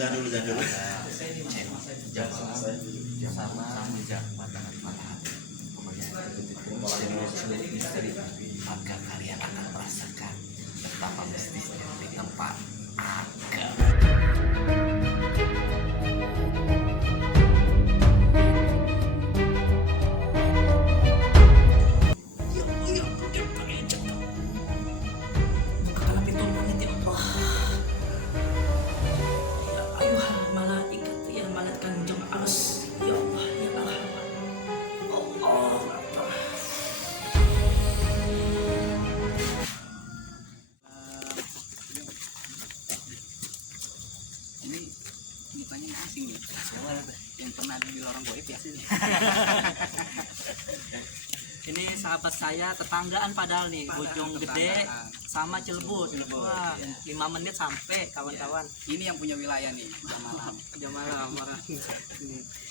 jangan dulu. Jam sama jam pandangan malam. Kemudian misteri, maka kalian akan merasakan betapa mistisnya di tempat agam. Mukanya asing nih. Yang pernah di lorong goib ya sih. Ini sahabat saya, tetanggaan padahal nih, Bojong Gede sama Cilebut. Wah, 5 menit sampai kawan-kawan. Ini yang punya wilayah nih, Jam malam.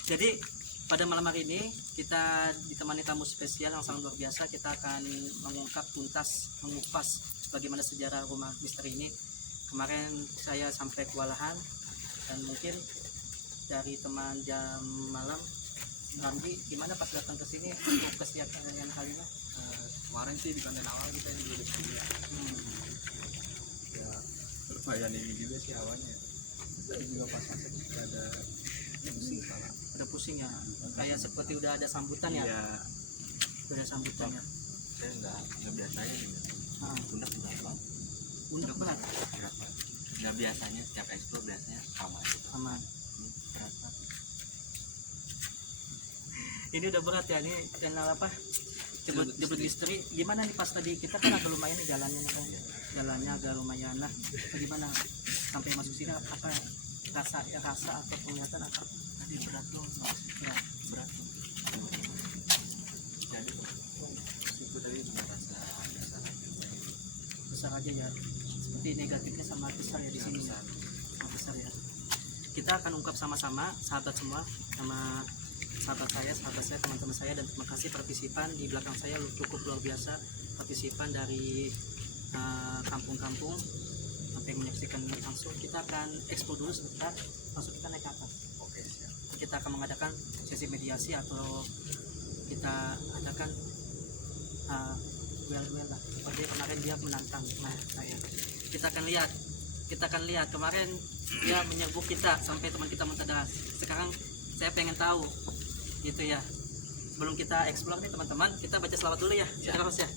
Jadi pada malam hari ini kita ditemani tamu spesial yang sangat luar biasa. Kita akan mengungkap tuntas, mengupas bagaimana sejarah rumah misteri ini. Kemarin saya sampai kewalahan dan mungkin dari teman jam malam, Ramji, gimana pas datang ke sini untuk kesiapan yang kali ini? kemarin sih di konten awal kita di sini. Ya, lumayan ini juga sih awalnya. Tapi juga pas masuk ada pusing kepala. Ada pusing ya, kayak seperti udah ada sambutan ya? Iya. Udah ada sambutannya. Saya nggak biasanya nih. Pundak berat banget. Pundak berat? Berat banget. Nggak biasanya setiap explore biasanya aman. Aman. Ini berat banget. Ini udah berat ya, ini channel apa? Jebut misteri. Gimana nih pas tadi kita kan agak lumayan nih jalannya nih, kan? Jalannya agak lumayan. Nah, gimana sampai masuk sini apa rasa atau penglihatan apa? Tadi berat loh, berat tuh. Jadi itu tadi merasa Besar aja ya. Seperti negatifnya sama besar ya di sini. Sama besar ya. Kita akan ungkap sama-sama, sahabat semua, sama sahabat saya, teman-teman saya, dan terima kasih partisipan di belakang saya cukup luar biasa, partisipan dari kampung-kampung sampai menyaksikan langsung. Kita akan explore dulu sebentar, langsung kita naik ke atas. oke siap. Kita akan mengadakan sesi mediasi atau kita adakan duel lah, seperti kemarin dia menantang saya. Kita akan lihat kemarin dia menyerbu kita sampai teman kita muntah. Sekarang saya pengen tahu gitu ya. Sebelum kita explore nih teman-teman, kita baca selawat dulu ya. Terus ya.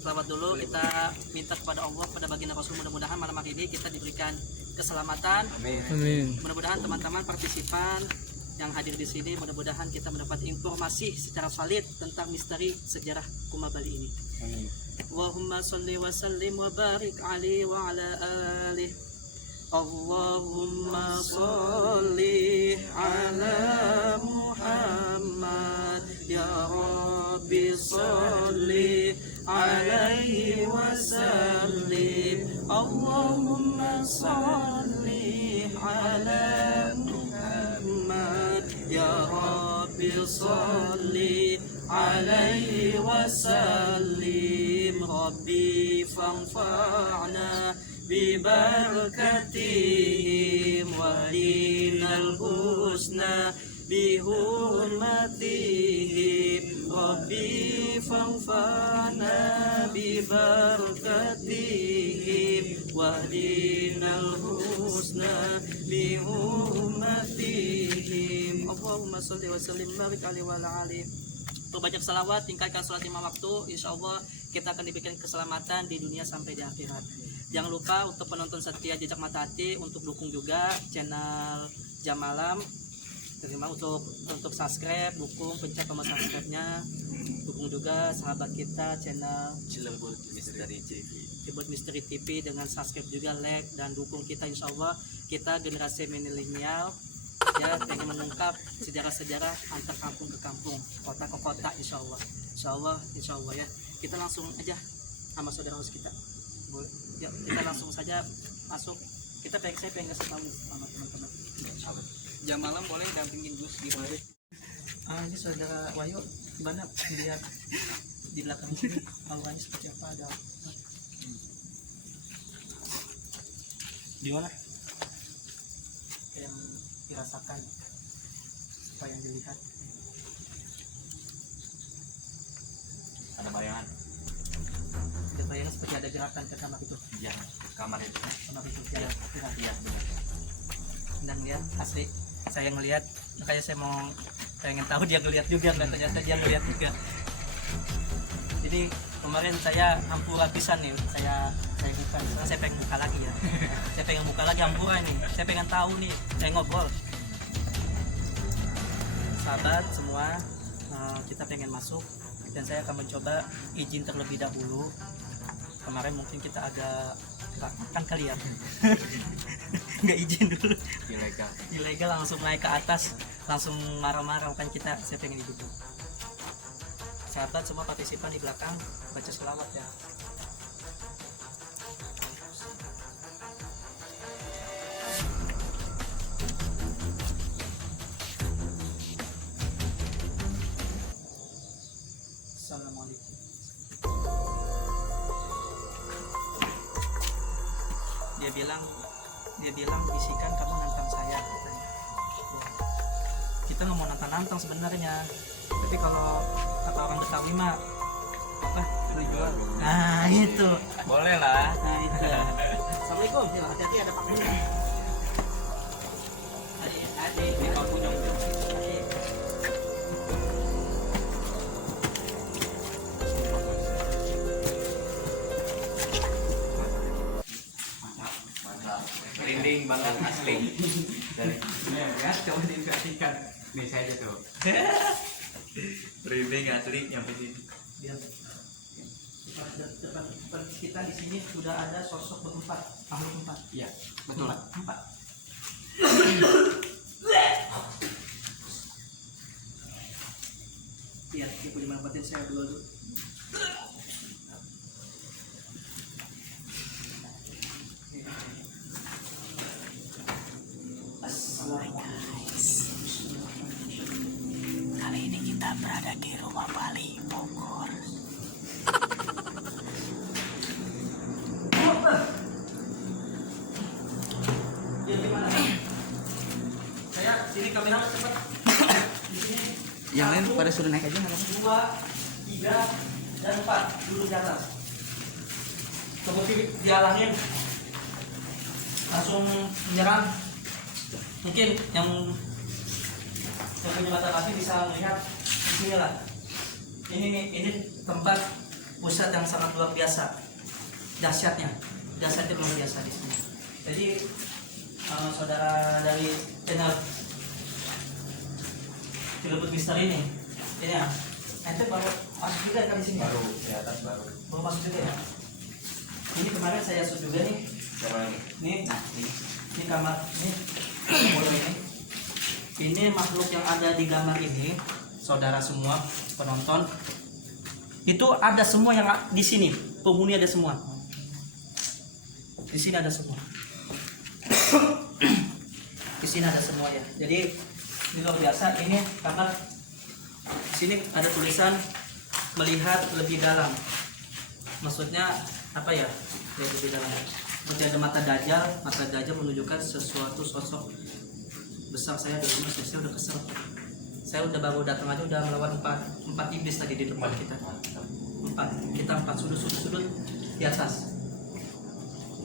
Selawat dulu, kita minta kepada Allah, pada baginda Rasul, mudah-mudahan malam hari ini kita diberikan keselamatan. Amin. Mudah-mudahan teman-teman partisipan yang hadir di sini, mudah-mudahan kita mendapat informasi secara valid tentang misteri sejarah Kuma Bali ini. Amin. Allahumma sholli wa sallim wa barik alaihi wa ala alihi. Allahumma sholli ala Muhammad ya Rabbi sholli alaihi wa sallim. Allahumma sholli ala Muhammad ya Rabbi sholli alaihi wa sallim. Rabbi fanfa'na bibarakatihim wa dinal husna bihurmatihim. Rabbi fanfa'na bibarakatihim wa dinal husna bihurmatihim. Allahumma sholli wa sallim barik alaihi wa ala alihi. Perbanyak salawat, tingkatkan sholat 5 waktu, insya Allah kita akan diberikan keselamatan di dunia sampai di akhirat. Jangan lupa untuk penonton setia Jejak Mata Hati untuk dukung juga channel Jam Malam. Terima untuk subscribe, dukung, pencet tombol subscribe-nya. Dukung juga sahabat kita channel Cilebut Misteri TV. Cilebut Misteri TV dengan subscribe juga, like, dan dukung kita. Insya Allah kita generasi milenial ya, pengen mengungkap sejarah-sejarah antar kampung ke kampung, kota ke kota. Insya Allah ya. Kita langsung aja sama saudara host kita. Boleh? Ya, kita langsung saja masuk. Saya pengen kasih tahu sama teman-teman. Jam malam boleh dampingin Gus gitu. Ini saudara Wayu, gimana lihat di belakang sini auranya seperti apa? Ada di mana? yang dirasakan, apa yang dilihat. Ada bayangan. Ada bayangan seperti ada gerakan ke kamar itu. Iya, kamar itu. Kamar itu gerak. Iya, benar. Dan lihat asli, saya ngelihat, makanya saya mau pengen tahu dia ngelihat juga, dan ternyata dia ngelihat juga. Jadi kemarin saya hampura pisan nih, saya buka, soalnya saya pengen buka lagi ya. Saya pengen buka lagi hampura nih, saya pengen tahu nih, saya ngobrol. Sahabat semua, kita pengen masuk dan saya akan mencoba izin terlebih dahulu. Kemarin mungkin kita agak kan kali ya. Nggak izin dulu, ilegal langsung naik ke atas, langsung marah-marah, kan saya pengen itu. Sahabat semua partisipan di belakang baca selawat ya. Assalamualaikum. Dia bilang bisikan kamu nantang saya katanya. Kita nggak mau nantang sebenarnya, tapi kalau kata orang Betawi mah apa jual. Nah itu Boleh lah. nah itu. Assalamualaikum. Ya, hati-hati ada pakainya. Adik Ini kau punya merinding banget asli. Dari ya, coba diperhatikan. Nih saya aja tuh. Merinding asli nyampe sini. depan kita di sini sudah ada sosok berempat, makhluk empat. Iya, betul. Empat. Lihat, ibu dimanfaatin saya dulu. kali ini kita berada di rumah Bali Bogor. Ya gimana? Saya sini kamera cepat. Di sini. Yang lain 1, pada suruh naik aja nggak apa-apa. 2, 3, dan 4 duduk di atas. Seperti dialangin, langsung menyerang. Mungkin yang punya mata kaki bisa melihat di sini lah. Ini tempat pusat yang sangat luar biasa. Dahsyatnya luar biasa di sini. Jadi saudara dari channel Cilebut Misteri ini ya, itu baru masuk juga kan di sini. Baru di atas baru. Baru masuk juga ya. Ini kemarin saya shoot juga nih. Coba lagi. Nih, nah ini kamar ini. Ini makhluk yang ada di kamar ini, saudara semua penonton, itu ada semua yang di sini, penghuni ada semua. Di sini ada semua. Di sini ada semua ya. Jadi ini luar biasa. Ini kamar. Di sini ada tulisan melihat lebih dalam. Maksudnya apa ya? Lihat lebih dalam. Seperti ada mata dajjal menunjukkan sesuatu sosok besar. Saya udah lulus, saya udah kesel. Saya udah baru datang aja udah melawan empat iblis tadi di depan kita. Empat sudut di atas.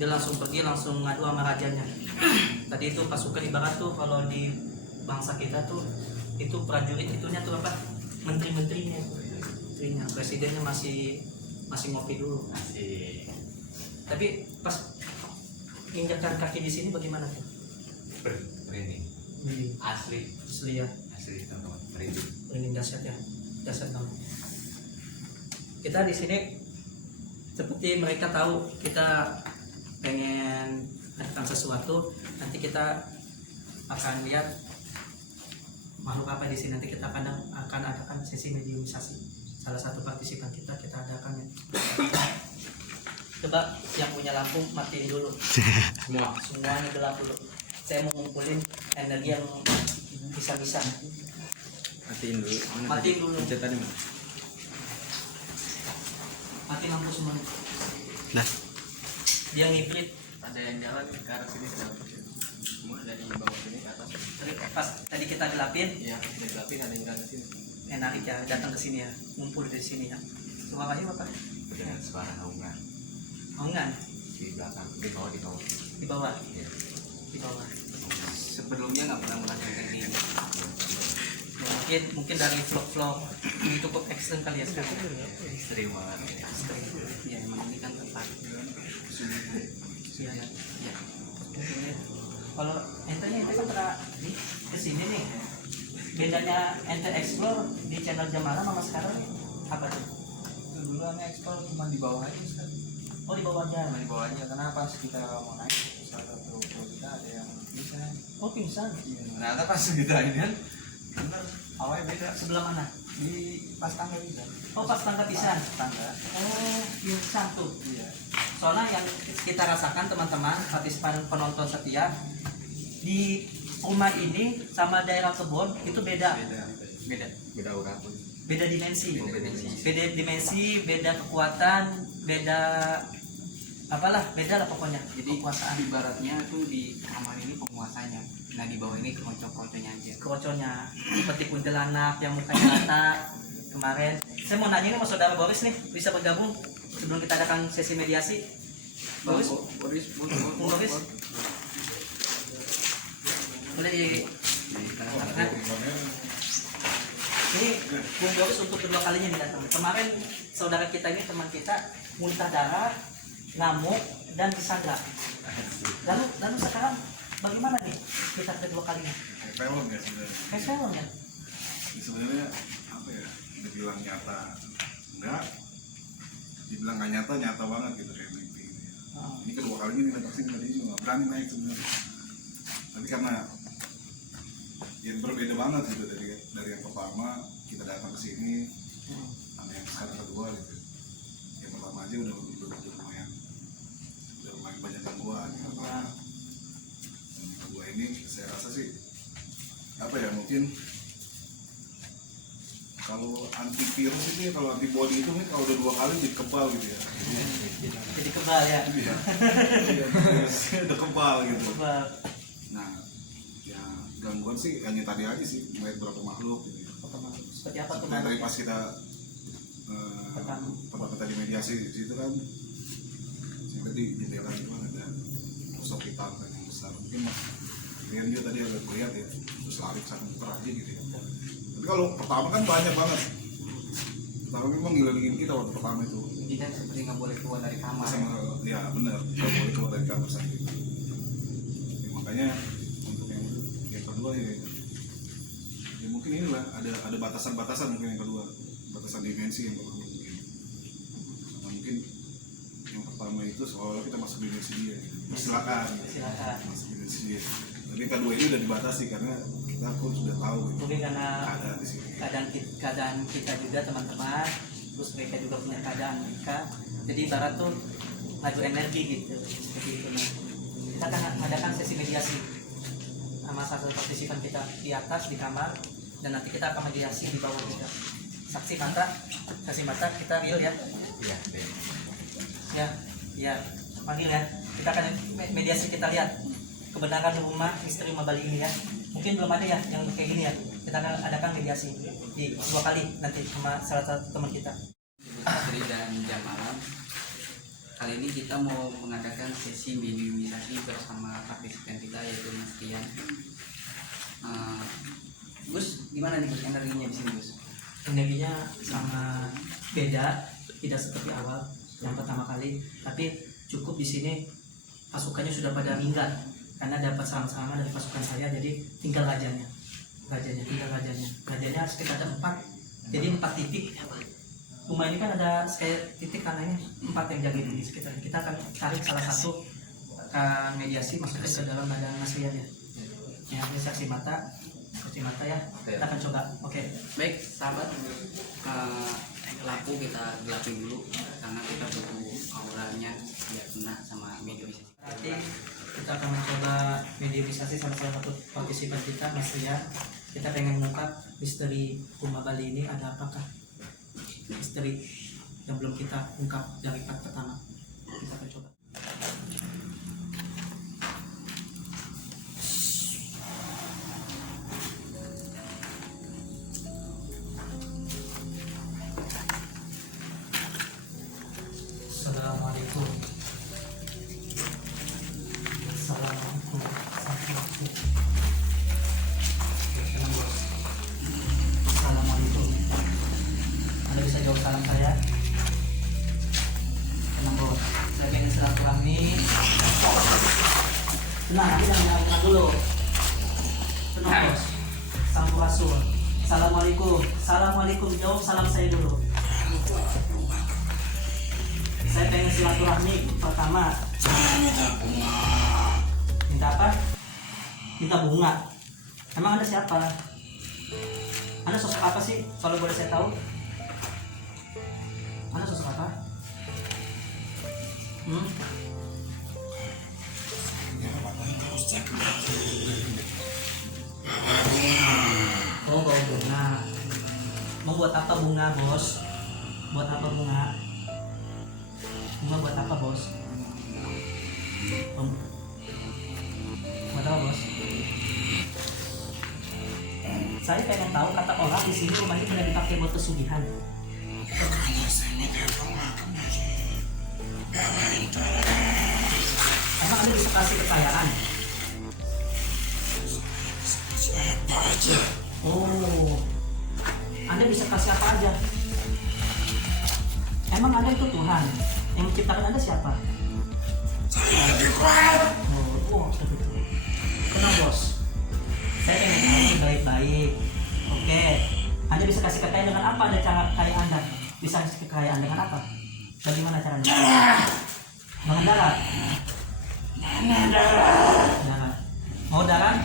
Dia langsung pergi, langsung ngadu sama rajanya. Tadi itu pasukan ibarat tuh kalau di bangsa kita tuh itu prajurit itunya tuh apa? Menteri-menterinya, presidennya masih ngopi dulu. Tapi pas injakan kaki di sini bagaimana tuh? Merinding. Asli Ya, teman-teman, merinding. ini dahsyat ya, dahsyat banget. Kita di sini seperti mereka tahu kita pengen adakan sesuatu, nanti kita akan lihat makhluk apa di sini. Nanti kita akan adakan sesi mediumisasi. Salah satu partisipan kita adakan ya. Coba yang punya lampu matiin dulu. Semuanya gelap dulu. Saya mau ngumpulin energi yang bisa-bisa. Matiin dulu. Matiin dulu. Pencetannya mana? Mati lampu semua. Nah, Dia ngiprit. Ada yang jalan ke arah sini siapa? semua dari bawah sini ke atas. Pas tadi kita gelapin, Iya, tapi ada yang ke sini. enak ya datang ke sini ya, ngumpul di sini ya. Suaranya apa? dengan suara naungan Naungan di belakang, di bawah, di bawah. di bawah, Iya. di bawah. Sebelumnya nggak pernah merasakan ini. Ya, mungkin dari vlog-vlog ini cukup ekstrim kali ya sekarang. Ekstrim banget ya. Ekstrim. Ya emang ini kan tempat Iya ya. Ya. Kalau ente kan pernah di kesini nih. Bedanya ente explore di channel Jamala sama sekarang apa tuh? dulu aneh ekspor cuma di bawah aja Ustaz. Oh di bawah aja. Cuma di bawah aja karena pas kita mau naik salah satu kru kita ada yang bisa. Oh pingsan. Ternyata pas kita ini kan bener awalnya beda Sebelah mana? di pas tangga bisa. Oh pas tangga pisan. Tangga. Oh pingsan tuh. Iya. Soalnya yang kita rasakan teman-teman partisipan penonton setia di rumah ini sama daerah kebun itu beda. Beda. Beda orang pun. Beda dimensi. Beda dimensi. Beda dimensi, beda kekuatan, beda apalah, beda lah pokoknya. Jadi kekuasaan. ibaratnya tuh di kamar ini penguasanya. Nah di bawah ini kocok-kocoknya aja. Keroconya seperti kuntilanak yang mukanya rata kemarin. Saya mau nanya nih sama saudara Boris nih, bisa bergabung sebelum kita adakan sesi mediasi. Boris, Boris, Bung Boris, boleh di ini Bung Boris untuk kedua kalinya nih datang. Kemarin saudara kita ini teman kita muntah darah, ngamuk dan disandra. Lalu sekarang bagaimana nih kita kedua kalinya? Film ya sebenarnya. Kayak film ya? Sebenarnya apa ya? Dibilang nyata enggak, dibilang nggak nyata, nyata banget gitu kayak mimpi. Ini kedua kalinya nih datang sini tadi juga nggak berani naik sebenarnya. Tapi karena ya berbeda banget gitu dari yang pertama kita datang ke sini sama yang sekarang kedua gitu. Yang pertama aja udah lumayan banyak gangguan. Yang pertama. Dan yang kedua ini saya rasa sih apa ya, mungkin kalau antivirus itu ya, kalau antibody itu nih kalau udah 2 kali jadi kebal gitu ya. Jadi kebal ya? Iya. Udah kebal gitu. Kebal. Nah, ya gangguan sih hanya tadi aja sih, melihat berapa makhluk gitu. Seperti apa tuh? Seperti tadi pas kita pertama tadi mediasi di situ kan, saya tadi jendela itu kan ada sosok hitam kan yang besar. Mungkin kalian juga tadi agak lihat ya, terus lari sana muter aja gitu ya. Tapi kalau pertama kan banyak banget. Pertama memang ngelilingin kita waktu pertama itu. Kita seperti nggak boleh keluar dari kamar. Sama, ya benar, nggak boleh keluar dari kamar saat itu. Ya, makanya untuk yang kedua ya mungkin inilah ada batasan-batasan mungkin yang kedua, batasan dimensi yang perlu mungkin. Karena mungkin yang pertama itu seolah-olah kita masuk dimensi dia, silakan masuk dimensi dia. Tapi yang kedua ini udah dibatasi karena kita pun sudah tahu gitu, Mungkin karena keadaan di sini. keadaan kita juga teman-teman, terus mereka juga punya keadaan mereka. Jadi ibarat tuh ngadu energi gitu, seperti itu. Nah, kita akan adakan sesi mediasi sama salah satu partisipan kita di atas di kamar, dan nanti kita akan mediasi di bawah juga. Saksi mata kita real ya. Iya. Ya, panggil ya. Kita akan mediasi, kita lihat kebenaran rumah misteri rumah Bali ini ya. Mungkin belum ada ya yang kayak gini ya. Kita akan adakan mediasi di 2 kali nanti sama salah satu teman kita. Putri dan Jamala. Kali ini kita mau mengadakan sesi mediumisasi bersama partisipan kita yaitu Mas Tian. Gus, gimana nih Gus energinya di sini Gus? Energinya sama beda, tidak seperti awal yang pertama kali, tapi cukup di sini pasukannya sudah pada minggat karena dapat serangan-serangan dari pasukan saya, jadi tinggal rajanya sekitar ada 4, jadi 4 titik. Rumah ini kan ada kayak titik kanannya 4 yang jaga di sekitar. Kita akan tarik salah satu mediasi masukkan ke dalam badan Mas Rian ya. Ya, ini saksi mata ya. Kita akan coba. Oke. Baik, sahabat, lampu kita gelapin dulu karena kita butuh auranya biar kena sama mediumisasi. Nanti kita akan mencoba mediumisasi sama salah satu partisipan kita, Mas Rian. Kita pengen mengungkap misteri rumah Bali ini ada apakah? Misteri yang belum kita ungkap dari part pertama. Kita akan coba. Assalamualaikum. Assalamualaikum. Tenang, Bos. Assalamualaikum. Anda bisa jawab salam saya? Tenang, Bos. Saya pengen silaturahmi. Tenang, nanti jangan dulu. Tenang, Bos. Sampurasun. Assalamualaikum. Assalamualaikum. Jawab salam saya dulu. Saya pengen silaturahmi pertama. Minta apa? Minta bunga. Emang Anda siapa? Anda sosok apa sih? Kalau boleh saya tahu. Anda sosok apa? Oh, bawa bunga. Mau buat apa bunga, Bos? Buat apa bunga? Bunga buat apa, Bos? Buat apa, Bos? Saya pengen tahu, kata orang di sini rumah ini tidak dipakai buat pesugihan. Emang Anda bisa kasih kekayaan? Oh, Anda bisa kasih apa aja? Emang Anda itu Tuhan? Yang menciptakan Anda siapa? Oh, betul. Tenang, Bos. Saya pengen tahu baik-baik. Oke, Anda bisa kasih kekayaan dengan apa? Ada cara kaya Anda? Bisa kasih kekayaan dengan apa? Bagaimana caranya? Dengan darah. Darah. Mau darah?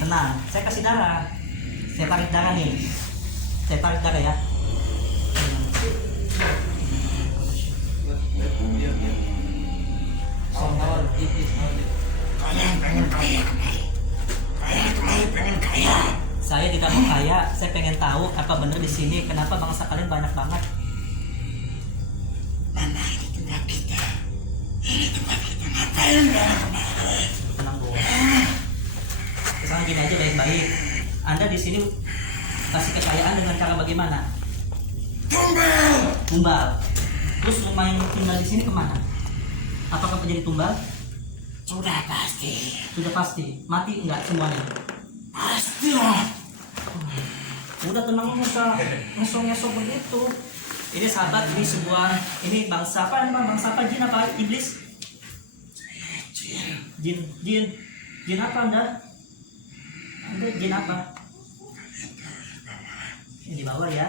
Tenang, saya kasih darah. Saya tarik darah nih. Saya tarik darah ya. Kalian pengen kaya kembali. Kalian pengen kaya. Saya tidak mau kaya, saya pengen tahu apa benar di sini kenapa bangsa kalian banyak banget. Memang ini tempat kita. Ini tempat kita. Ngapain kalian kembali? Tenang, Bos. Sekarang gini aja baik-baik. Anda di sini kasih kekayaan dengan cara bagaimana? Tumbal. Terus rumah yang tinggal di sini kemana? Apakah menjadi tumbal? Sudah pasti. Sudah pasti. Mati enggak semuanya? Pastilah. Udah tenang, nggak usah ngesong-ngesong begitu. Ini sahabat, ini bangsa apa? Ini bangsa apa? Jin apa? Iblis? Jin apa Anda? Anda jin apa? Yang di bawah ya.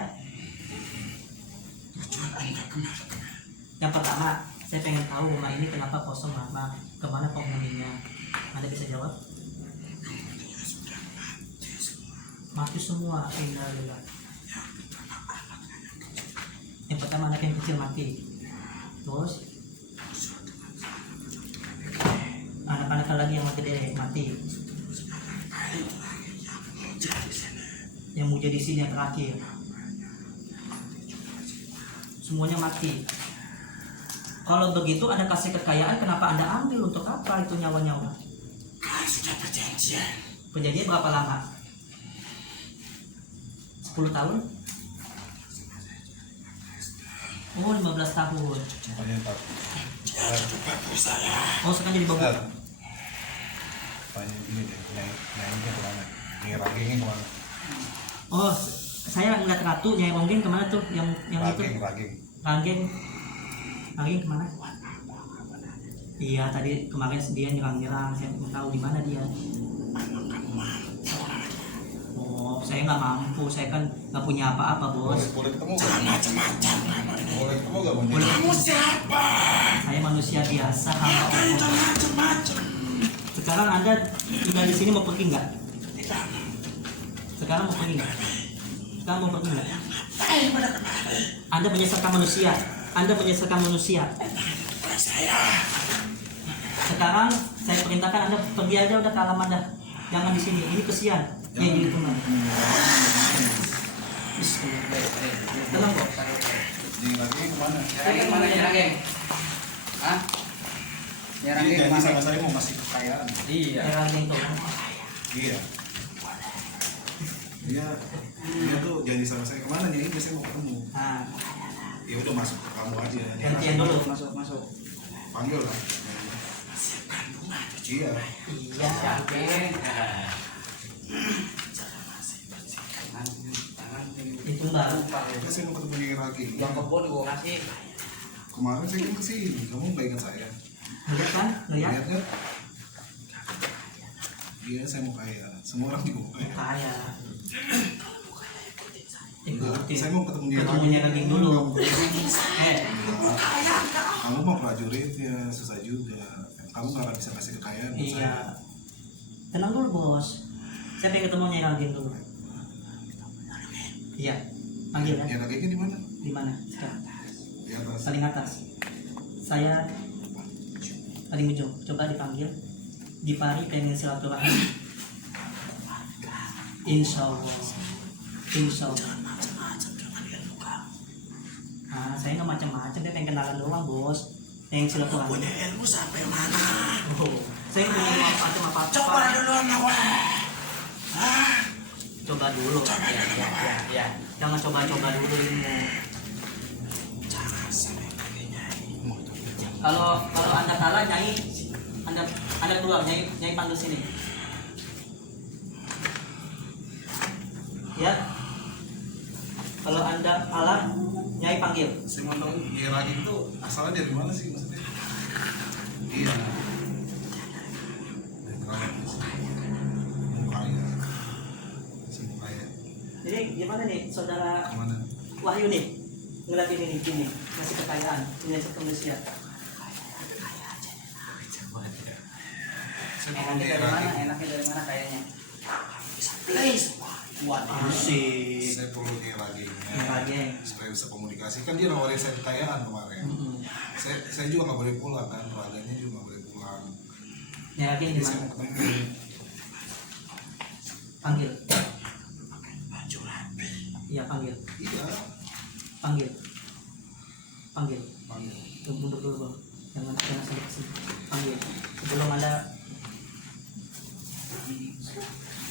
Yang pertama, saya pengen tahu rumah ini kenapa kosong, Mama. Kemana penghuninya? Anda bisa jawab? Mati semua. Innalillah. Yang pertama anak yang kecil mati. Terus anak-anak lagi yang mati. Yang muda di sini yang terakhir. Semuanya mati. Kalau begitu Anda kasih kekayaan, kenapa Anda ambil? Untuk apa itu nyawa-nyawa? Kalian sudah perjanjian. Perjanjian berapa lama? 10 tahun? Oh, 15 tahun. Dia jadi babu saya. Oh, sekarang jadi babu. Tanya ini deh, naiknya kemana? Ini raggingnya kemana? Oh, saya ngeliat ratu Nyai Ronggeng kemana tuh? Yang itu? Ragging. Ragging kemana? Iya, tadi kemarin dia nyerang-nyerang. Saya mau tahu di mana dia. Oh, saya nggak mampu. Saya kan nggak punya apa-apa, Bos. Boleh ketemu Jangan gak? macam-macam kamu ini. Boleh ketemu gak Bang? Boleh. Kamu siapa? Saya manusia biasa, hamba Kalian Allah. jangan macam-macam. Sekarang Anda tinggal di sini mau pergi nggak? Tidak. Sekarang mau pergi nggak? Sekarang mau pergi nggak? Baik pada kembali. Anda menyesalkan manusia. Anda menyesalkan manusia. Pada saya. Sekarang saya perintahkan Anda pergi aja udah ke alam Anda. Jangan di sini. Ini kesian. Ya, jadi teman. Tenang kok. Di ragging kemana? Nyerang mana nyerang? Hah? Nyerang Jadi mana? sama saya mau ngasih kekayaan. Iya. Jangan itu. Iya. Dia tuh janji sama saya kemana nih? Biasanya mau ketemu. Nah, Ya udah masuk ke kamu aja. Gantian dulu. Masuk. Panggil lah. Iya. Iya. Yakin. Itu mbak. Kan saya mau ketemu Nyai Raging. Yang kebun gue kasih. Kemarin saya kan kesini, kamu nggak ingat saya? Lihat kan? Lihat. Lihat kan? Iya, saya mau kaya. Semua orang juga mau kaya. Kaya. Enggak, Ikutin. saya mau ketemu Nyai Ketemunya Raging dulu. Enggak. Kamu mah prajurit ya, susah juga. Kamu nggak akan bisa kasih kekayaan buat Iya. saya. Tenang dulu bos. Saya pengen ketemu Nyai Raging dulu. Iya. Panggil kan? Nyai Ragingnya di mana? Di mana? Sekarang. Di atas. Paling atas. Saya paling ujung. Coba dipanggil. Dipari pengen silaturahmi. Insya Allah. Insya Allah. Ah, saya nggak macam-macam. Dia pengen kenalan doang bos. Pengen silaturahmi. Punya ilmu sampai mana? Oh, saya punya ilmu apa? Coba dulu sama gua. Coba dulu. Ya. Jangan coba-coba dulu ilmu. Jangan sampai kalinya. Kalau anda kalah nyai, anda keluar nyai panggil sini. Ya. Kalau anda kalah nyai panggil. Saya mau tahu Nyai Raging itu asalnya dari mana sih maksudnya? Iya. Dari Kerawang sih. Mau kaya. Saya mau kaya. Jadi gimana nih saudara Kemana? Wahyu nih ngeliatin ini gini ngasih kekayaan punya manusia. Saya mau Enaknya Nyai dari mana? Raging. Enaknya dari mana kayaknya? Waduh sih. Saya perlu Nyai Raging. Nyai Raging. Supaya bisa komunikasi. Kan dia nawarin saya kekayaan kemarin. Saya juga nggak boleh pulang kan. Raganya juga nggak boleh pulang. Nyai Raging Jadi di saya mana? mau ketemu. Panggil. Baju rapi. Iya panggil. Iya. Panggil. Panggil. Mundur dulu bang. Jangan sampai kesini. Panggil. Sebelum anda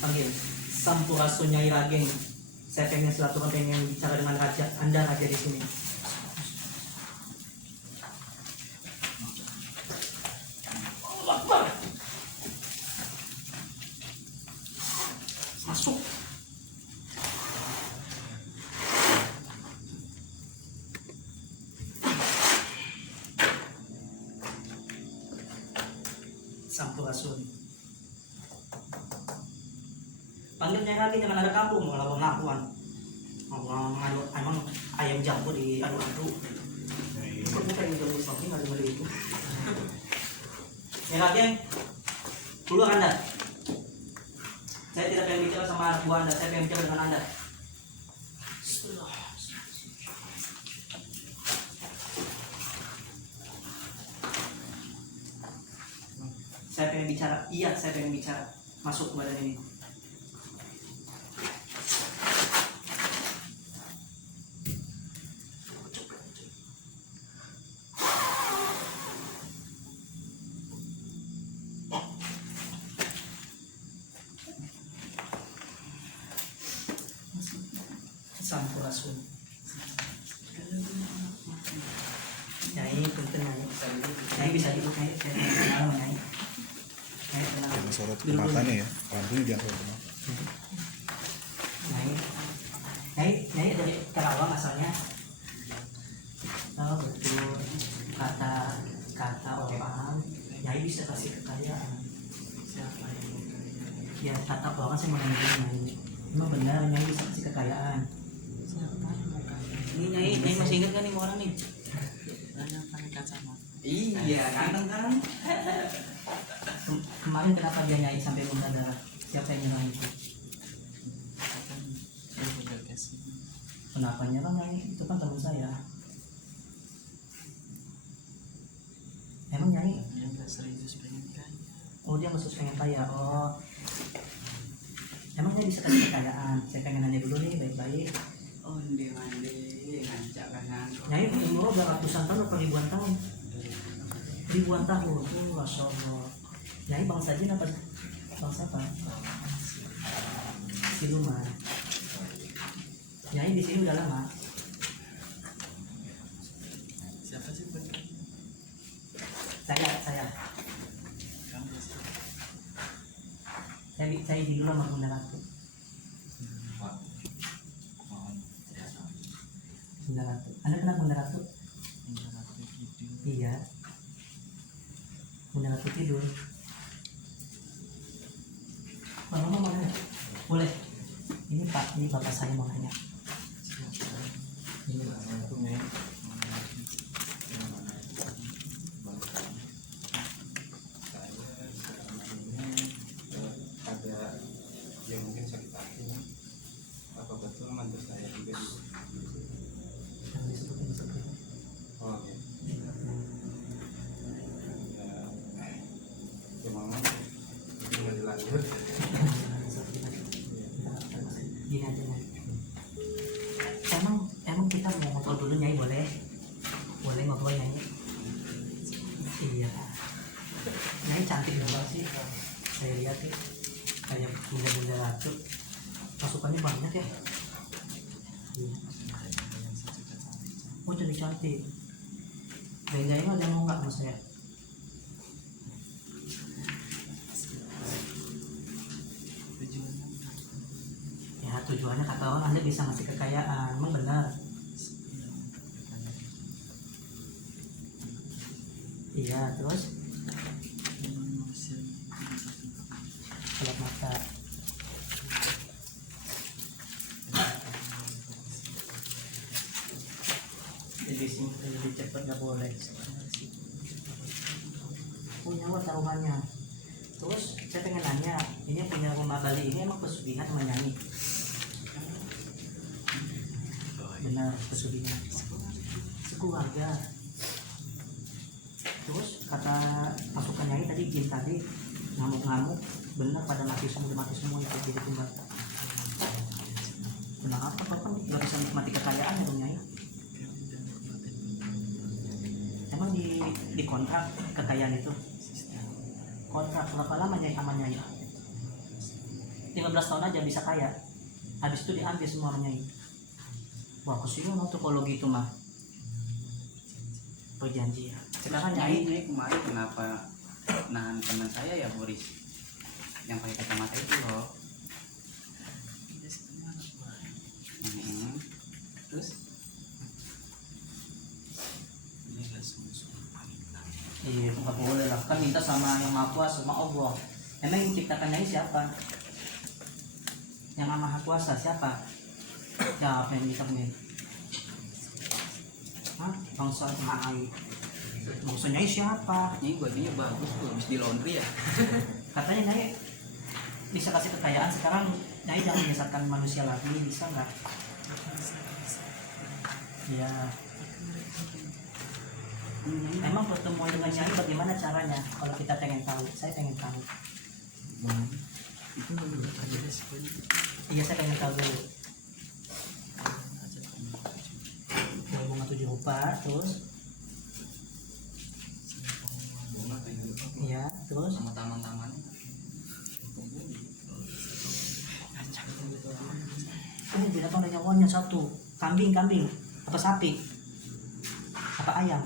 panggil. Sampurasun Nyai Raging. Saya pengen silaturahmi, pengen bicara dengan raja. Anda raja di sini. Masuk. Sampurasun. Panggil Nyai Raging, jangan ada kampung kalau pengakuan. Emang ayam jambu di adu-adu. Kok bukan yang jambu sapi ngadu-ngadu itu. Nyai Raging, keluar Anda. Saya tidak pengen bicara sama anak buah Anda, saya pengen bicara dengan Anda. Saya pengen bicara, iya saya pengen bicara. Masuk ke badan ini. Sampurasun. Nyai, punten Nyai. Nyai bisa duduk Nyai. Saya pengen kenal sama Nyai. Nyai kenal. Jangan sorot ke Duduk dulu. matanya ya. Lampunya jangan sorot ke mata. Nyai dari Karawang asalnya. Oh betul. Kata orang Nyai bisa kasih kekayaan. Siapa yang mau kekayaan? Ya kata orang saya mau nanya Nyai. Emang benar Nyai bisa kasih kekayaan? Siapa yang mau kaya? Ini Nyai masih ingat kan nih orang nih? Yang pakai kacamata. Iya, ganteng kan? Kemarin kenapa dia Nyai sampai muntah darah? Siapa yang nyerang itu? Kenapa nyerang Nyai? Itu kan teman saya. Emang Nyai? Dia nggak serius pengen kaya. Oh dia khusus pengen kaya. Oh. Emang Nyai bisa kasih kekayaan? Saya pengen nanya dulu nih baik-baik. Oh, mandi, ngancak kan ngangkut. Nyai umur udah ratusan tahun atau ribuan tahun? Ribuan tahun. Oh, Masya Allah. Nyai bangsa jin apa? Bangsa apa? Siluman. Nyai di sini udah lama. Saya di dulu sama Bunda Ratu. Pak, mohon saya tahu. Bunda Ratu. Anda kenal Bunda Ratu? Iya. Bunda Ratu tidur. Bang Mama mau nanya? Boleh. Ini Pak, ini bapak saya mau nanya. Ini ada yang mungkin sakit hati, apa betul mantu saya juga yang disebutin. oh ya ya mama nggak dilanjut. Gini aja Nyai. Emang kita mau ngobrol dulu Nyai, boleh? Boleh ngobrol Nyai? Iya. Nyai cantik banget sih. Saya lihat ya, kayak bunda-bunda ratu. Masukannya banyak ya. Iya. Oh jadi cantik. Dan Nyai mah ada mau nggak sama saya? Ya tujuannya kata orang Anda bisa ngasih kekayaan, emang benar? Iya, terus gelap mata. Lebih cepat nggak boleh. Punya apa taruhannya? Terus saya pengen nanya, ini yang punya rumah Bali ini emang pesugihan sama nyanyi? Benar, pesugihan. Sekeluarga. Terus kata pasukan nyanyi tadi, jin tadi ngamuk-ngamuk, benar pada mati semua itu jadi tumbal. Kenapa kau kan nggak bisa nikmati kekayaan ya dong Nyai? Emang di kontrak kekayaan itu? Kontrak berapa lama Nyai sama Nyai? 15 tahun aja bisa kaya. Habis itu diambil semua sama Nyai. Wah kesian tuh kalau gitu mah. Perjanjian. Sekarang Nyai Nyai kemarin kenapa nahan teman saya ya Boris yang pakai kacamata itu loh. Terus iya nggak boleh lah, kan minta sama yang maha kuasa, sama Allah. Emang yang menciptakan Nyai siapa? Yang maha kuasa siapa? Siapa yang bisa Nyai? Hah? Bangsa Nyai. Bangsa Nyai siapa? Nyai bajunya bagus tuh, habis di laundry ya. Katanya Nyai bisa kasih kekayaan, sekarang Nyai jangan menyesatkan manusia lagi, bisa nggak? Ya. Emang pertemuan dengan Nyai bagaimana caranya? Kalau kita pengen tahu, saya pengen tahu. Iya saya pengen tahu dulu. Bunga 7 rupa, terus? Iya, terus? Sama taman-taman. Ini binatang ada nyawanya satu. Kambing, apa sapi? Apa ayam?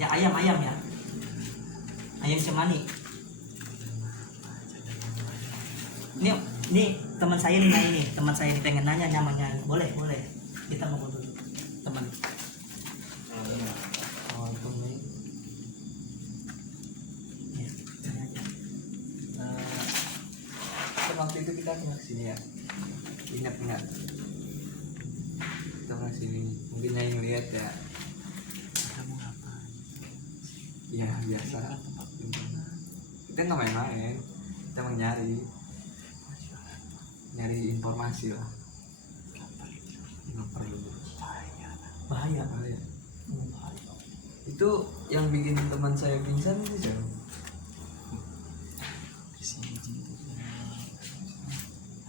Ya ayam ya. Ayam cemani. Ini teman saya nih Nyai nih. Teman saya nih pengen nanya namanya. Boleh. Kita ngobrol dulu. Teman. Oh, itu Nyai. Ya, tanya aja. Kan waktu itu kita pernah kesini ya, ingat kita pernah kesini, mungkin Nyai ngeliat ya. Kamu apa? Ya biasa, kita nggak main-main, kita mau nyari informasi lah. Nggak perlu Bahaya. bahaya. Itu yang bikin teman saya pingsan itu jauh.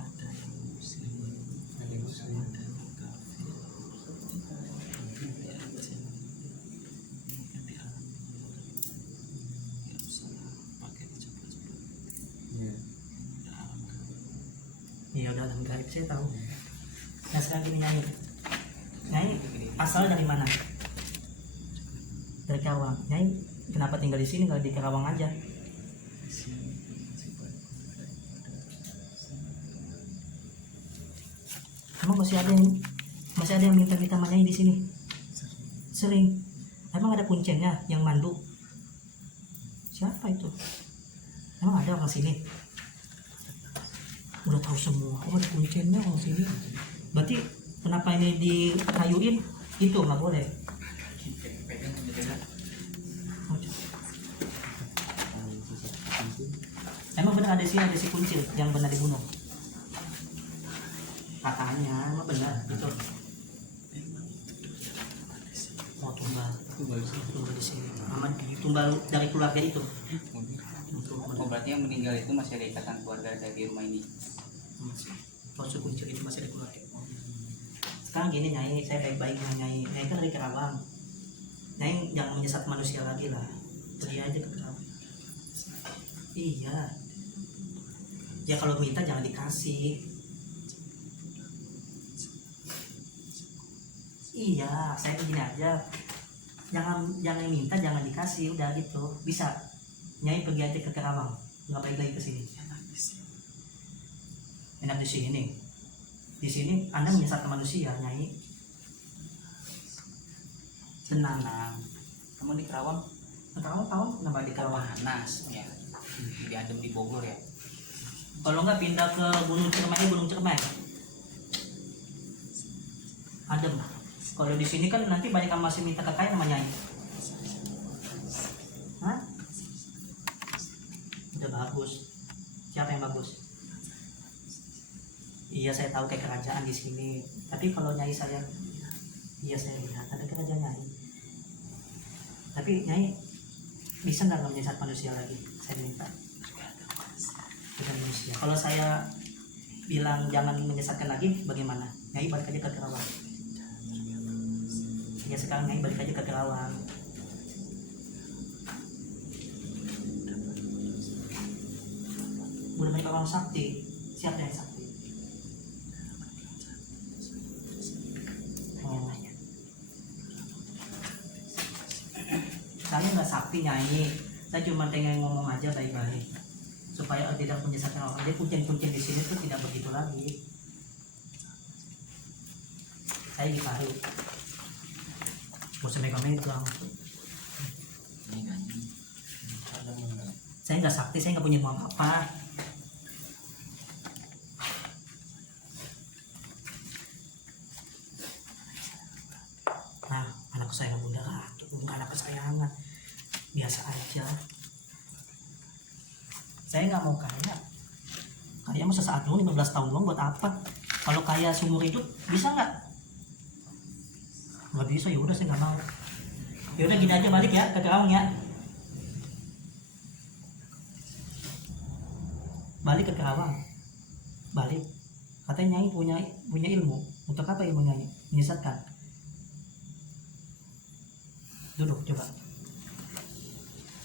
Ada yang muslim. Iya. Iya udah alam gaib saya tahu. Nah sekarang gini Nyai asal dari mana? dari Karawang. Nyai kenapa tinggal di sini, nggak di Karawang aja? Emang masih ada yang minta-minta sama Nyai di sini? Sering. Emang ada kuncinya yang mandu? Siapa itu? Emang ada orang sini? Udah tahu semua. Oh, ada kuncinya orang sini. Berarti kenapa ini dikayuin? Itu nggak boleh. Emang benar ada si kuncil yang benar dibunuh? Katanya emang benar itu. Oh, tumbal di sini. Aman, tumbal dari keluarga itu. Oh, berarti yang meninggal itu masih ada ikatan keluarga dari rumah ini. Maksud kuncil itu masih ada keluarga. Sekarang gini Nyai, saya baik-baik dengan Nyai. Nyai kan dari Karawang. Nyai jangan menyesat manusia lagi lah. Pergi aja ke Karawang. Iya. Ya kalau minta jangan dikasih. Iya, saya begini aja. Jangan minta, jangan dikasih, udah gitu. Bisa. Nyai pergi aja ke Karawang. Nggak balik lagi ke sini. Enak di sini. Di sini Anda menyesatkan manusia, Nyai. Tenang. Kamu di Kerawang? Tahu kenapa di Karawang? Panas ya. Lebih adem di Bogor ya. Kalau nggak pindah ke Gunung Ciremai. Adem. Kalau di sini kan nanti banyak yang masih minta kekayaan sama Nyai. Hah? Udah bagus. Siapa yang bagus? Iya, saya tahu kayak kerajaan di sini. Tapi kalau Nyai saya lihat ada kerajaan Nyai. Tapi Nyai bisa nggak menyesat manusia lagi? Saya minta. Bukan manusia. Kalau saya bilang jangan menyesatkan lagi, bagaimana? Nyai balik aja ke Kerawang. Ya sekarang Nyai balik aja ke Kerawang. Udah banyak orang sakti. Siapa yang sakti? Saya nggak sakti Nyai, saya cuma pengen ngomong aja baik-baik supaya tidak menyesatkan orang. Jadi kucing-kucing di sini tuh tidak begitu lagi. Saya ditahu, mau megang-megang. Saya nggak sakti, saya nggak punya mau apa. Nah, anak kesayangan Bunda Ratu, bukan anak kesayangan, biasa aja. Saya nggak mau kaya. Kaya mah sesaat doang, 15 tahun doang buat apa? Kalau kaya seumur hidup bisa nggak? Nggak bisa, ya udah saya nggak mau. Ya udah gini aja, balik ya ke Kerawang ya. Balik ke Kerawang. Balik. Katanya Nyai punya ilmu. Untuk apa ilmu Nyai? Menyesatkan. Duduk coba.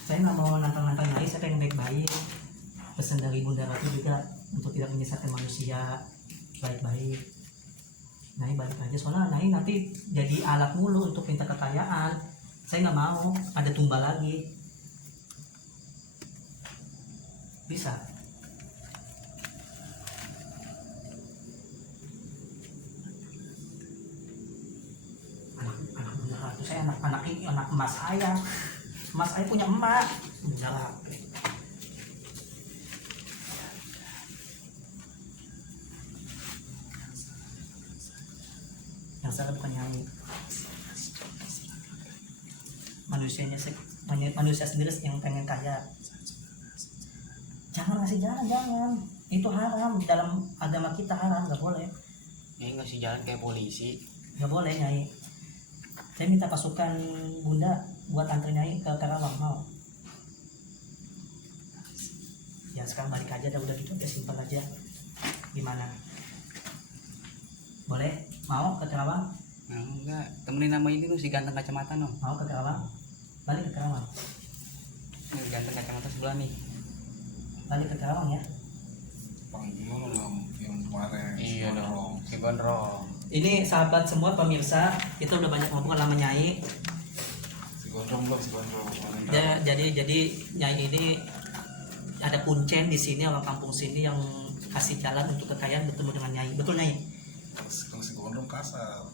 Saya nggak mau nantang-nantang Nyai, saya pengen baik-baik. Pesan dari Bunda Ratu juga untuk tidak menyesatkan manusia, baik-baik. Nyai balik aja, soalnya Nyai nanti jadi alat mulu untuk minta kekayaan. Saya nggak mau ada tumbal lagi. Bisa. Anak Bunda Ratu, saya anak emas saya. Emas saya punya emak. Bunda Ratu. Yang salah bukan Nyai. Manusia sendiri yang pengen kaya. Jangan ngasih jalan, jangan. Itu haram, di dalam agama kita haram, nggak boleh. Nyai ngasih jalan kayak polisi. Nggak boleh Nyai. Saya minta pasukan Bunda buat antar Nyai ke Karawang, mau? Ya sekarang balik aja, udah gitu aja, simpel aja. Gimana? Boleh? Mau ke Karawang? Nah, enggak, temenin nama ini tuh si ganteng kacamata no. Mau ke Karawang? Balik ke Karawang. Ini ganteng kacamata sebelah nih. Balik ke Karawang ya. Panggil lo dong yang kemarin. Iya dong, si Gondrong. Ini sahabat semua pemirsa, kita udah banyak ngobrol sama Nyai. Si Gondrong Jadi Nyai ini ada kuncen di sini, orang kampung sini yang kasih jalan untuk kekayaan bertemu dengan Nyai. Betul Nyai? Kalau si gondrong kasar.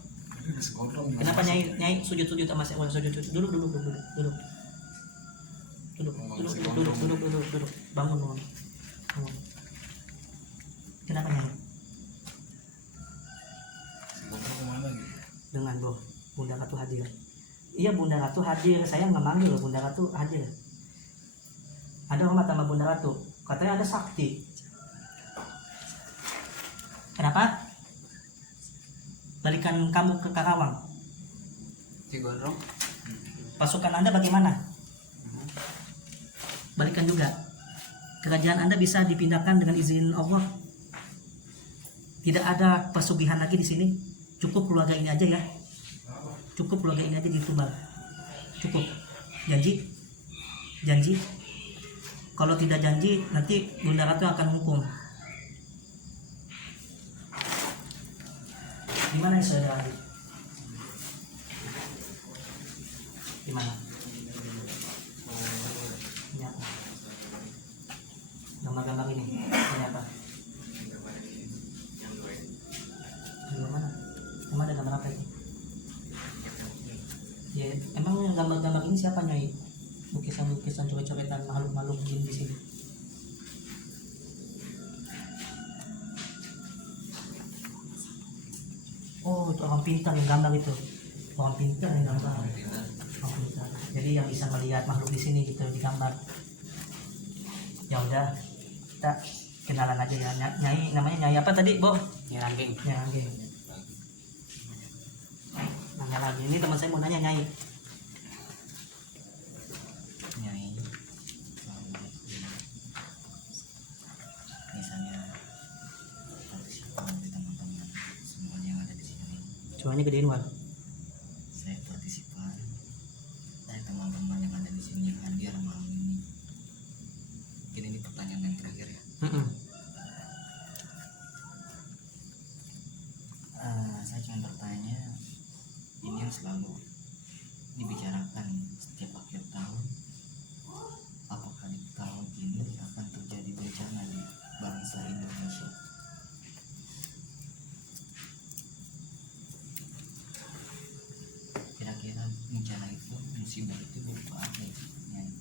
Ini si gondrong. Kenapa Nyai sujud sama saya? Sujud dulu. Duduk. Bangun. Kenapa Nyai? Si gondrong kemana gitu? Dengan Bunda Ratu hadir. Iya, Bunda Ratu hadir. Saya nggak manggil, Bunda Ratu hadir. Ada hormat sama Bunda Ratu. Katanya ada sakti. Kenapa? Balikan kamu ke Karawang. Si Gondrong. Pasukan Anda bagaimana? Balikan juga. Kerajaan Anda bisa dipindahkan dengan izin Allah. Tidak ada pesugihan lagi di sini. Cukup keluarga ini aja ya. Cukup keluarga ini aja ditumbal. Cukup. Janji. Kalau tidak janji, nanti Bunda Ratu akan hukum. Gimana ya saudara adik? Gimana? Ini apa? Gambar-gambar ini. Ini apa? Gambar mana? Emang ada gambar apa itu? Ya, emang yang gambar-gambar ini siapa Nyai? Lukisan-lukisan coret-coretan makhluk-makhluk jin di sini. Oh, itu orang pintar yang gambar itu. Orang pintar yang gambar. Orang pintar. Jadi yang bisa melihat makhluk di sini gitu digambar. Ya udah, kita kenalan aja ya. Nyai, namanya Nyai apa tadi, Bo? Nyai Ranggeng. Nyai Ranggeng. Nanya lagi, ini teman saya mau nanya Nyai. Nyai, misalnya partisipan dari teman-teman semuanya yang ada di sini. Cuanya gedein Wan. Saya partisipan dari teman-teman yang ada di sini hadir malam ini. Mungkin ini pertanyaan yang terakhir ya. Saya cuma bertanya, ini yang selalu dibicarakan setiap akhir tahun. Apakah di tahun ini akan terjadi bencana di bangsa Indonesia? Kira-kira bencana itu, musibah itu berupa apa ya? Nyai?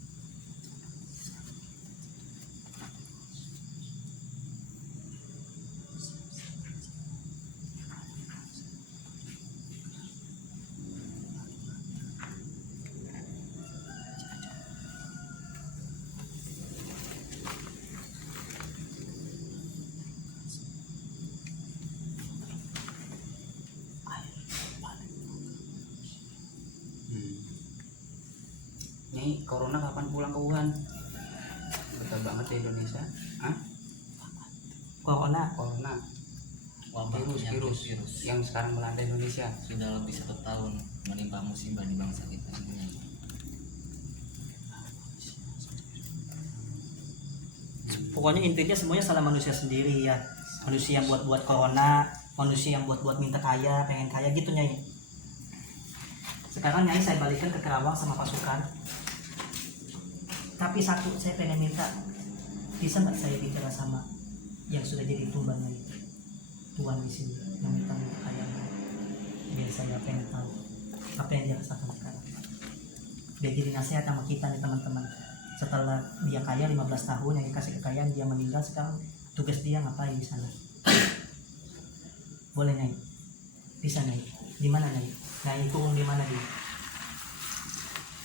Nyai, corona kapan pulang ke Wuhan? Betul banget di Indonesia. Hah? Corona. Corona. Wabah penyakit Virus yang sekarang melanda Indonesia. sudah lebih 1 tahun menimpa musibah di bangsa kita ini. Pokoknya intinya semuanya salah manusia sendiri ya. Manusia yang buat-buat corona, manusia yang buat-buat minta kaya, pengen kaya gitu Nyai. Sekarang Nyai saya balikan ke Karawang sama pasukan. Tapi satu saya pengen minta, bisa nggak saya bicara sama yang sudah jadi tumbalnya itu, tuan di sini yang minta kaya. Biar saya pengen tahu apa yang dia rasakan sekarang. Biar jadi nasihat sama kita nih teman-teman. Setelah dia kaya 15 tahun yang dikasih kekayaan, dia meninggal, sekarang tugas dia ngapain di sana? Boleh Nyai? Bisa Nyai? Di mana Nyai? Nyai turun di mana dia?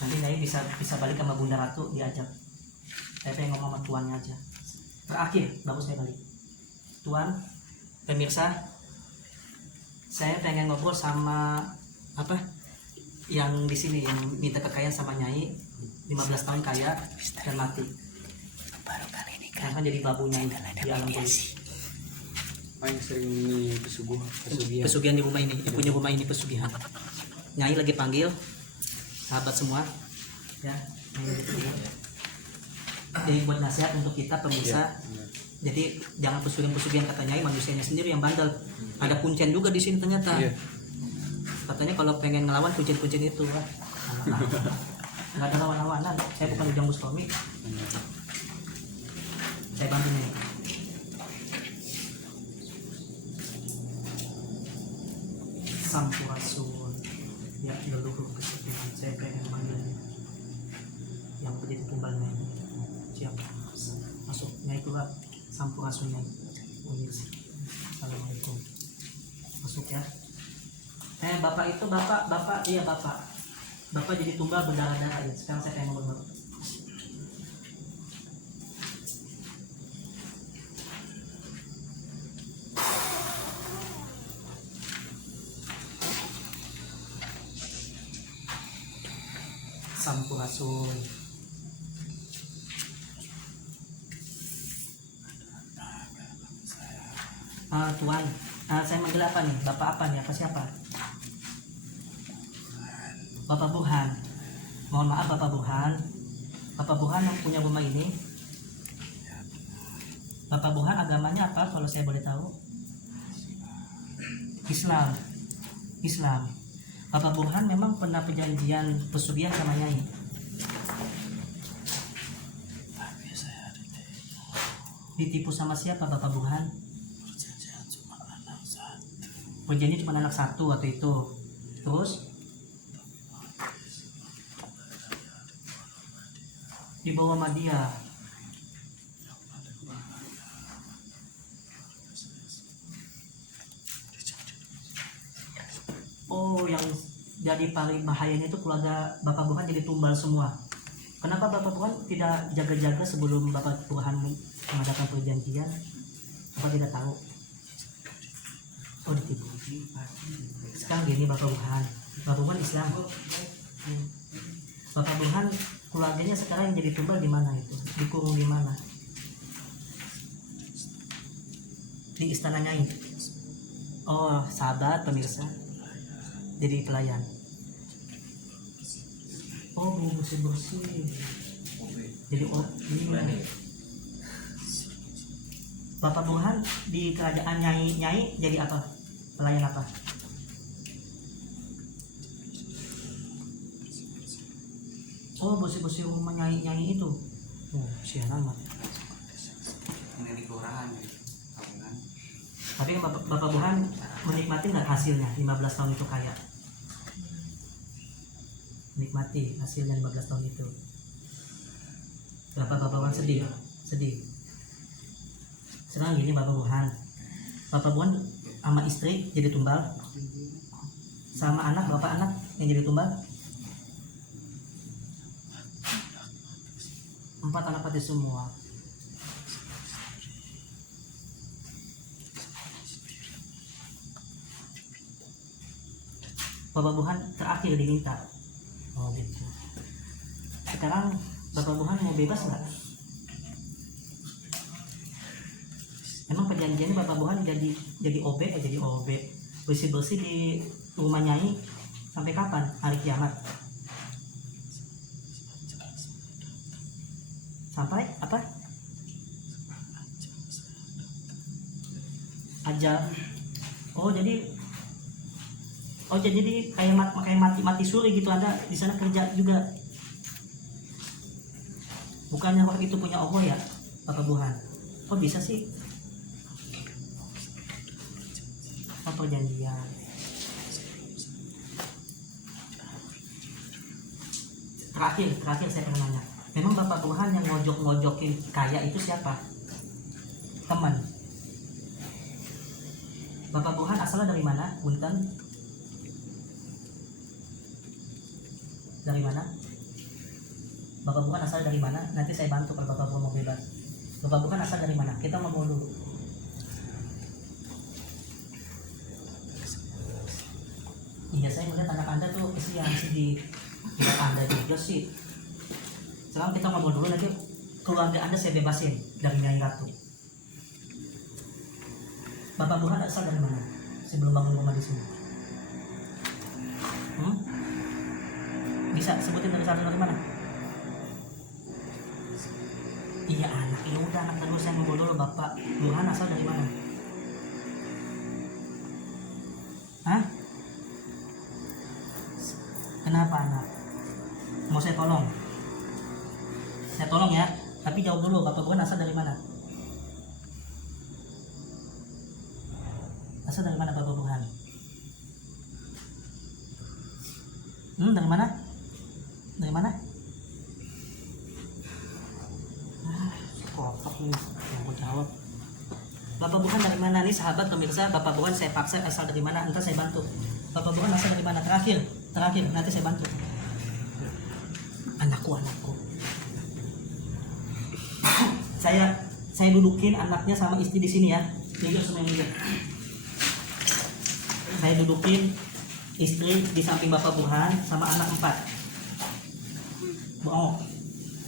Nanti Nyai bisa balik sama Bunda Ratu, diajak. Saya pengen ngomong sama tuannya aja. Terakhir baru saya balik. Tuan, pemirsa, saya pengen ngobrol sama apa? Yang di sini yang minta kekayaan sama Nyai, 15 tahun kaya dan mati. Baru kali ini Kan jadi babu Nyai di alam goib. Paling sering ini pesugihan. Pesugihan di rumah ini, punya rumah ini pesugihan. Nyai lagi panggil sahabat semua, ya. Nyai lagi panggil. Jadi buat nasihat untuk kita pemirsa. Jadi jangan pesugihan kata Nyai, manusianya sendiri yang bandel. Ada kuncen juga di sini ternyata. Iya. Katanya kalau pengen ngelawan kuncen itu, wah. nggak ada lawan-lawanan. Saya bukan Ujang Bustami. Saya bantu nih. Sampurasun, ya leluhur kesetiaan saya pengen manggilnya. Yang menjadi tumbalnya ini. Siap. Masuknya itulah sampurasunnya. Assalamualaikum. Masuk ya. Bapak itu bapak iya bapak. Bapak jadi tumbal berdarah-darah ya. Sekarang saya pengen ngomong. Sampurasun. Tuan, saya manggil apa nih? Bapak apa nih? Apa siapa? Bapak Burhan. Mohon maaf Bapak Burhan. Bapak Burhan yang punya rumah ini. Bapak Burhan agamanya apa kalau saya boleh tahu? Islam. Islam. Bapak Burhan memang pernah perjanjian pesugihan sama Nyai. Ditipu sama siapa Bapak Burhan? Perjanjian cuma anak satu waktu itu. Terus dibawa sama dia. Oh, yang jadi paling bahayanya itu keluarga Bapak Burhan jadi tumbal semua. Kenapa Bapak Burhan tidak jaga-jaga sebelum Bapak Burhan mengadakan perjanjian? Apa tidak tahu? Oh, ditipu. Sekarang gini Bapak Burhan. Bapak Burhan Islam. Bapak Burhan keluarganya sekarang yang jadi tumbal di mana itu? Dikurung di mana? Di istana Nyai. Oh, sahabat pemirsa. Jadi pelayan. Oh, bersih-bersih. Jadi ini. Bapak Burhan di kerajaan Nyai jadi apa? Pelayan apa? Oh, bersih-bersih rumah Nyai itu. Oh, siaran mah. Ini di kelurahan ya, tahunan. Tapi Bapak Burhan menikmati nggak hasilnya 15 tahun itu kaya? Nikmati hasilnya 15 tahun itu. Bapak Burhan sedih? Sedih. Sekarang gini Bapak Burhan. Bapak Burhan sama istri jadi tumbal. Sama anak, bapak anak yang jadi tumbal. 4 anak mati semua. Bapak Burhan terakhir diminta. Oh gitu. Sekarang Bapak Burhan mau bebas nggak? Emang perjanjiannya Bapak Burhan jadi OB jadi OB bersih-bersih di rumah Nyai sampai kapan? Hari kiamat. Sampai apa? Ajal. Oh jadi kayak mati suri gitu, Anda di sana kerja juga. Bukannya waktu itu punya Allah ya, Bapak Burhan? Kok bisa sih? Oh, perjanjian. Terakhir saya pengen nanya. Memang Bapak Burhan yang ngojok-ngojokin kaya itu siapa? Teman. Bapak Burhan asalnya dari mana? Punten. Dari mana? Bapak Burhan asal dari mana? Nanti saya bantu kalau Bapak Burhan mau bebas. Bapak Burhan asal dari mana? Kita mau dulu. Iya, saya melihat anak Anda tuh kesian sedih. Tidak Anda juga sih. Sekarang kita ngobrol dulu, nanti keluarga Anda saya bebasin dari Nyai Ratu. Bapak Burhan asal dari mana? Sebelum bangun rumah di sini. Bisa sebutin dari mana? Iya anak, ya udah anak terus saya ngobrol dulu. Bapak Burhan asal dari mana? Hah? Kenapa anak? mau saya tolong. Saya tolong ya, tapi jawab dulu, Bapak Burhan asal dari mana? Asal dari mana Bapak Burhan? Dari mana? Dari mana? Kok nih yang gue jawab. Bapak Burhan dari mana nih sahabat pemirsa? Bapak Burhan saya paksa asal dari mana? Entar saya bantu. Bapak Burhan asal dari mana? Terakhir nanti saya bantu. Anakku. Saya dudukin anaknya sama istri di sini ya. Jadi semua yang lihat. Saya dudukin istri di samping Bapak Burhan sama anak 4. Bohong.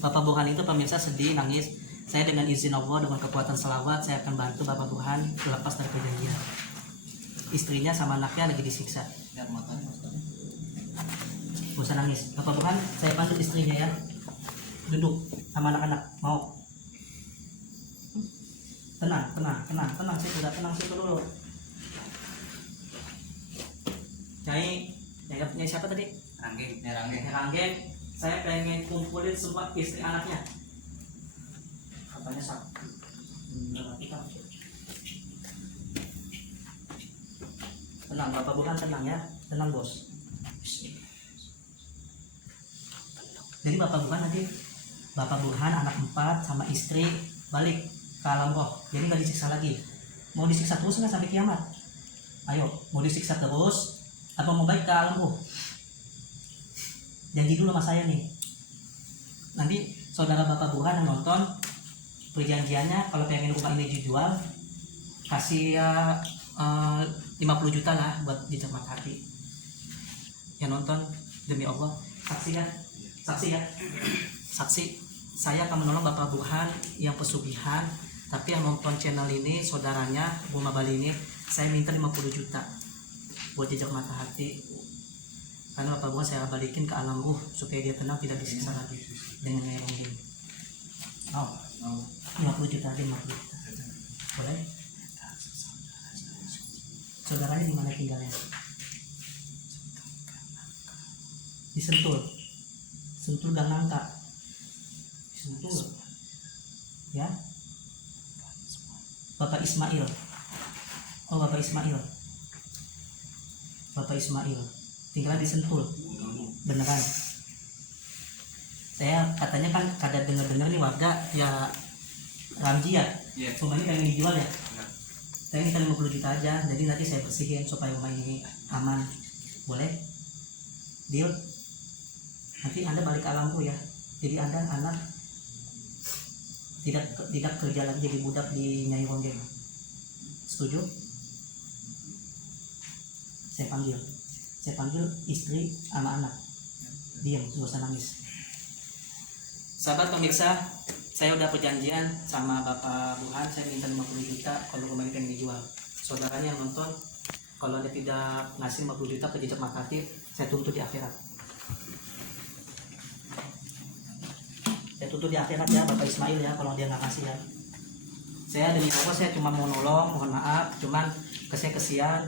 Bapak Burhan itu pemirsa sedih, nangis. Saya dengan izin Allah, dengan kekuatan selawat, saya akan bantu Bapak Burhan lepas dari perjanjian. Istrinya sama anaknya lagi disiksa. Biar matanya maksudnya. Gak usah nangis. Bapak Burhan, saya bantu istrinya ya. Duduk sama anak-anak. Mau? Tenang. Saya sudah tenang dulu. Nyai siapa tadi? Rangge. Saya pengen kumpulin semua istri anaknya. Katanya satu. Tenang, Bapak Burhan tenang ya. Tenang bos. Jadi Bapak Burhan anak 4 sama istri balik ke alam roh. Jadi nggak disiksa lagi. Mau disiksa terus nggak sampai kiamat? Ayo, mau disiksa terus atau mau balik ke alam roh? Janji dulu sama saya nih. Nanti saudara Bapak Burhan yang nonton, perjanjiannya kalau pengen rumah ini dijual, kasih 50 juta lah buat jejak mata hati. Yang nonton demi Allah, saksi ya. Saya akan menolong Bapak Burhan yang pesugihan, tapi yang nonton channel ini saudaranya Buma Bali ini, saya minta 50 juta buat jejak mata hati. Karena Bapak Burhan saya balikin ke alam ruh supaya dia tenang, tidak disiksa lagi dengan Nyai Ronggeng. 50 juta aja, 50 juta. Boleh? Saudaranya di mana tinggalnya? Di Sentul dan Nangka. Sentul. Ya. Bapak Ismail. Bapak Ismail. Tinggal di Sentul. Beneran. Saya katanya kan kada dengar nih warga ya Ramji ya. Rumah ini pengen dijual ya. Saya minta 50 juta aja. Jadi nanti saya bersihin supaya rumah ini aman. Boleh? Deal? Nanti Anda balik ke alamku ya. Jadi Anda anak tidak kerja lagi jadi budak di Nyai Ronggeng. Setuju? Saya panggil istri sama anak. Diam, gak usah nangis. Sahabat pemirsa, saya udah perjanjian sama Bapak Burhan, saya minta 50 juta kalau rumah ini pengen dijual. Saudaranya yang nonton, kalau dia tidak ngasih 50 juta ke jejak mata hati, saya tuntut di akhirat. Saya tuntut di akhirat ya Bapak Ismail ya, kalau dia nggak kasih ya. Saya demi Allah saya cuma mau nolong, mohon maaf, cuman kesian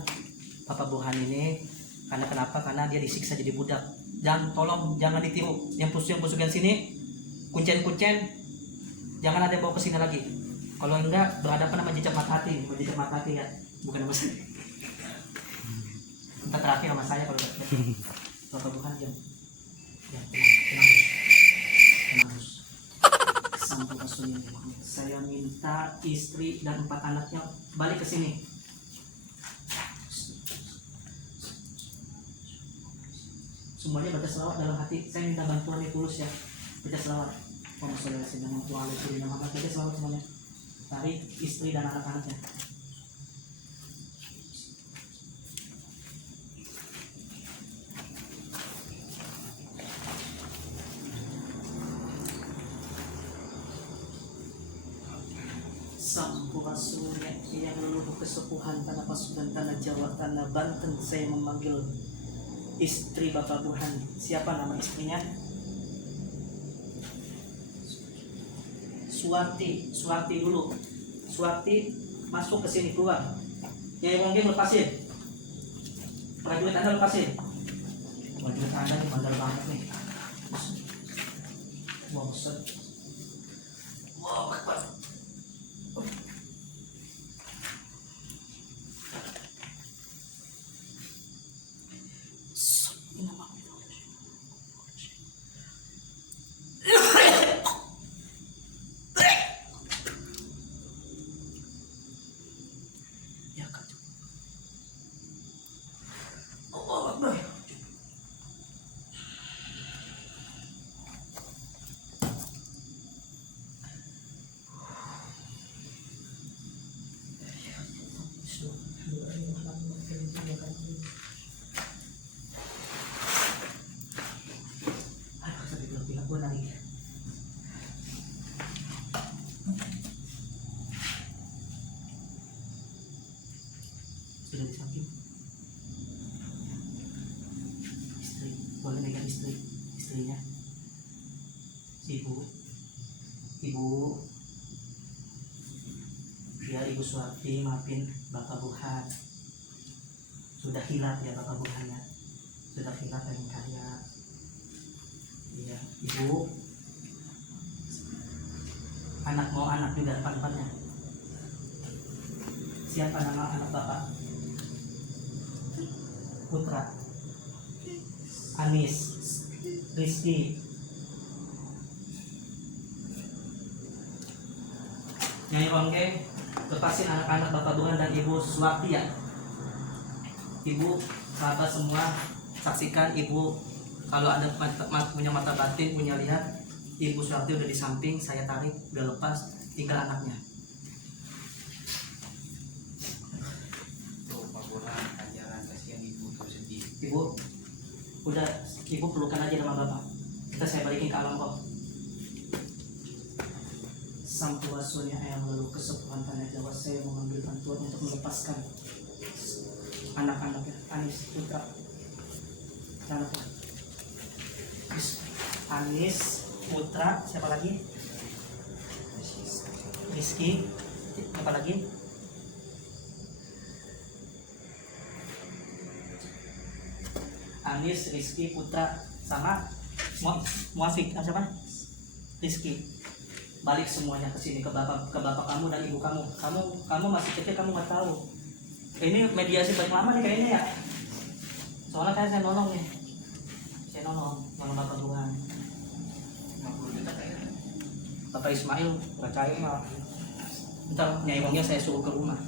Bapak Burhan ini. Karena kenapa? Karena dia disiksa jadi budak. Dan tolong jangan ditiru. Yang pesugihan sini, kuncen, jangan ada yang bawa ke sini lagi. Kalau enggak berhadapan sama jejak mata hati, ya, bukan sama saya. Entah terakhir sama saya kalau Bapak Burhan diam. Ya, tenang. Sampai Rasulullah. Saya minta istri dan 4 anaknya balik ke sini. Semuanya baca selawat dalam hati. Saya minta bantuan tulus ya. Baca selawat. Allahumma sholli ala sayyidina Muhammad. Baca selawat semuanya. Tarik istri dan anak-anaknya. Sampurasulnya yang leluhur kesepuhan tanah Pasuruan, tanah Jawa, tanah Banten. Saya memanggil istri Bapak Burhan. Siapa nama istrinya? Suwarti dulu. Suwarti masuk ke sini, keluar. Nyai Ronggeng lepasin. Prajurit Anda lepasin. Prajurit Anda ini bandel banget nih. Allahu Akbar. Allahu Akbar. Ya Kak. Allahu Akbar. Aduh, sampai bilang gue naik. Sudah di samping. Istri, boleh megang istrinya. Ibu, biar Ibu Suwarti maafin Bapak Burhan. Sudah hilaf ya Bapak Burhan ya, sudah hilaf dan kaya. Iya, Ibu. Anak mau anak juga depan-depannya. Siapa nama anak Bapak? Putra, Anis, Rizky. Nyai Rongke, lepasin anak-anak Bapak Burhan dan Ibu Suwarti ya. Ibu, sahabat semua, saksikan Ibu. Kalau ada punya mata batin, punya lihat, Ibu Suwarti udah di samping, saya tarik, udah lepas, tinggal anaknya. Tuh Pak Burhan, ajaran kasihan ibu tuh sedih. Ibu, udah, Ibu pelukan aja sama Bapak. Kita saya balikin ke alam kok. Sampurasulnya ayam lalu kesepuhan tanah Jawa, saya mengambil bantuan untuk melepaskan anak-anaknya. Anis, Putra, anaknya. Anis, Putra, siapa lagi? Rizky, siapa lagi? Anis, Rizky, Putra, sama Muafik, siapa? Rizky. Balik semuanya ke sini, ke bapak kamu dan ibu kamu. Kamu masih kecil, kamu nggak tahu. Ini mediasi paling lama nih kayaknya ya. Soalnya kayak saya nolong nih. Saya nolong sama Bapak Burhan. 50 juta kayaknya. Bapak Ismail nggak cair mah. Ntar Nyai Wongnya saya suruh ke rumah.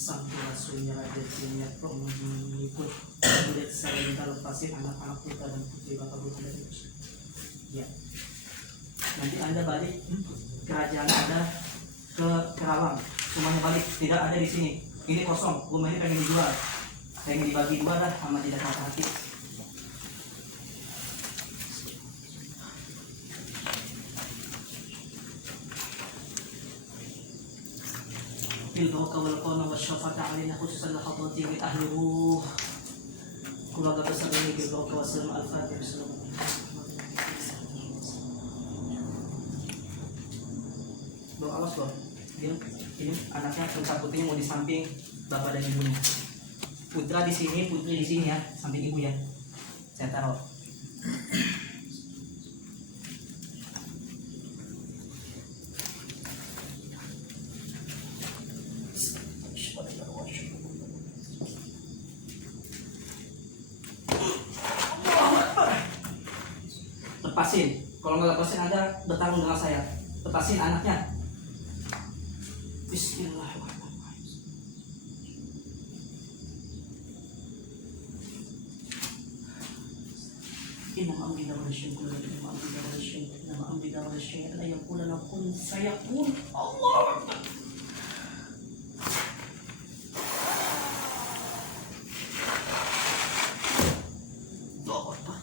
Sampurasulnya Raja Jinya pengikut murid saya minta lepasin anak-anak putra dan putri Bapak Burhan dan Ibu. Ya. Nanti Anda balik kerajaan Anda ke Kerawang. Semuanya balik, tidak ada di sini. Ini kosong, rumah ini pengen dijual. Pengen dibagi dua dah sama tidak hati-hati. Bilbauka wal qawna wa syafata alina khususan lakhatati min ahli ruh. Keluarga besar ini Bilbauka wa salam al-fatih. Bro, awas bro. Ini anaknya putra putrinya mau di samping bapak dan ibunya. Putra di sini, putri di sini ya, samping ibu ya. Saya taruh. Lepasin. Kalau nggak lepasin Anda bertarung dengan saya. Lepasin anaknya. Bismillahirrahmanirrahim. Inna amri dawal syai'in kullu inna amri dawal syai'in inna amri dawal syai'in la yaqulu lakum sayakun. Allahu Akbar. Allahu Akbar.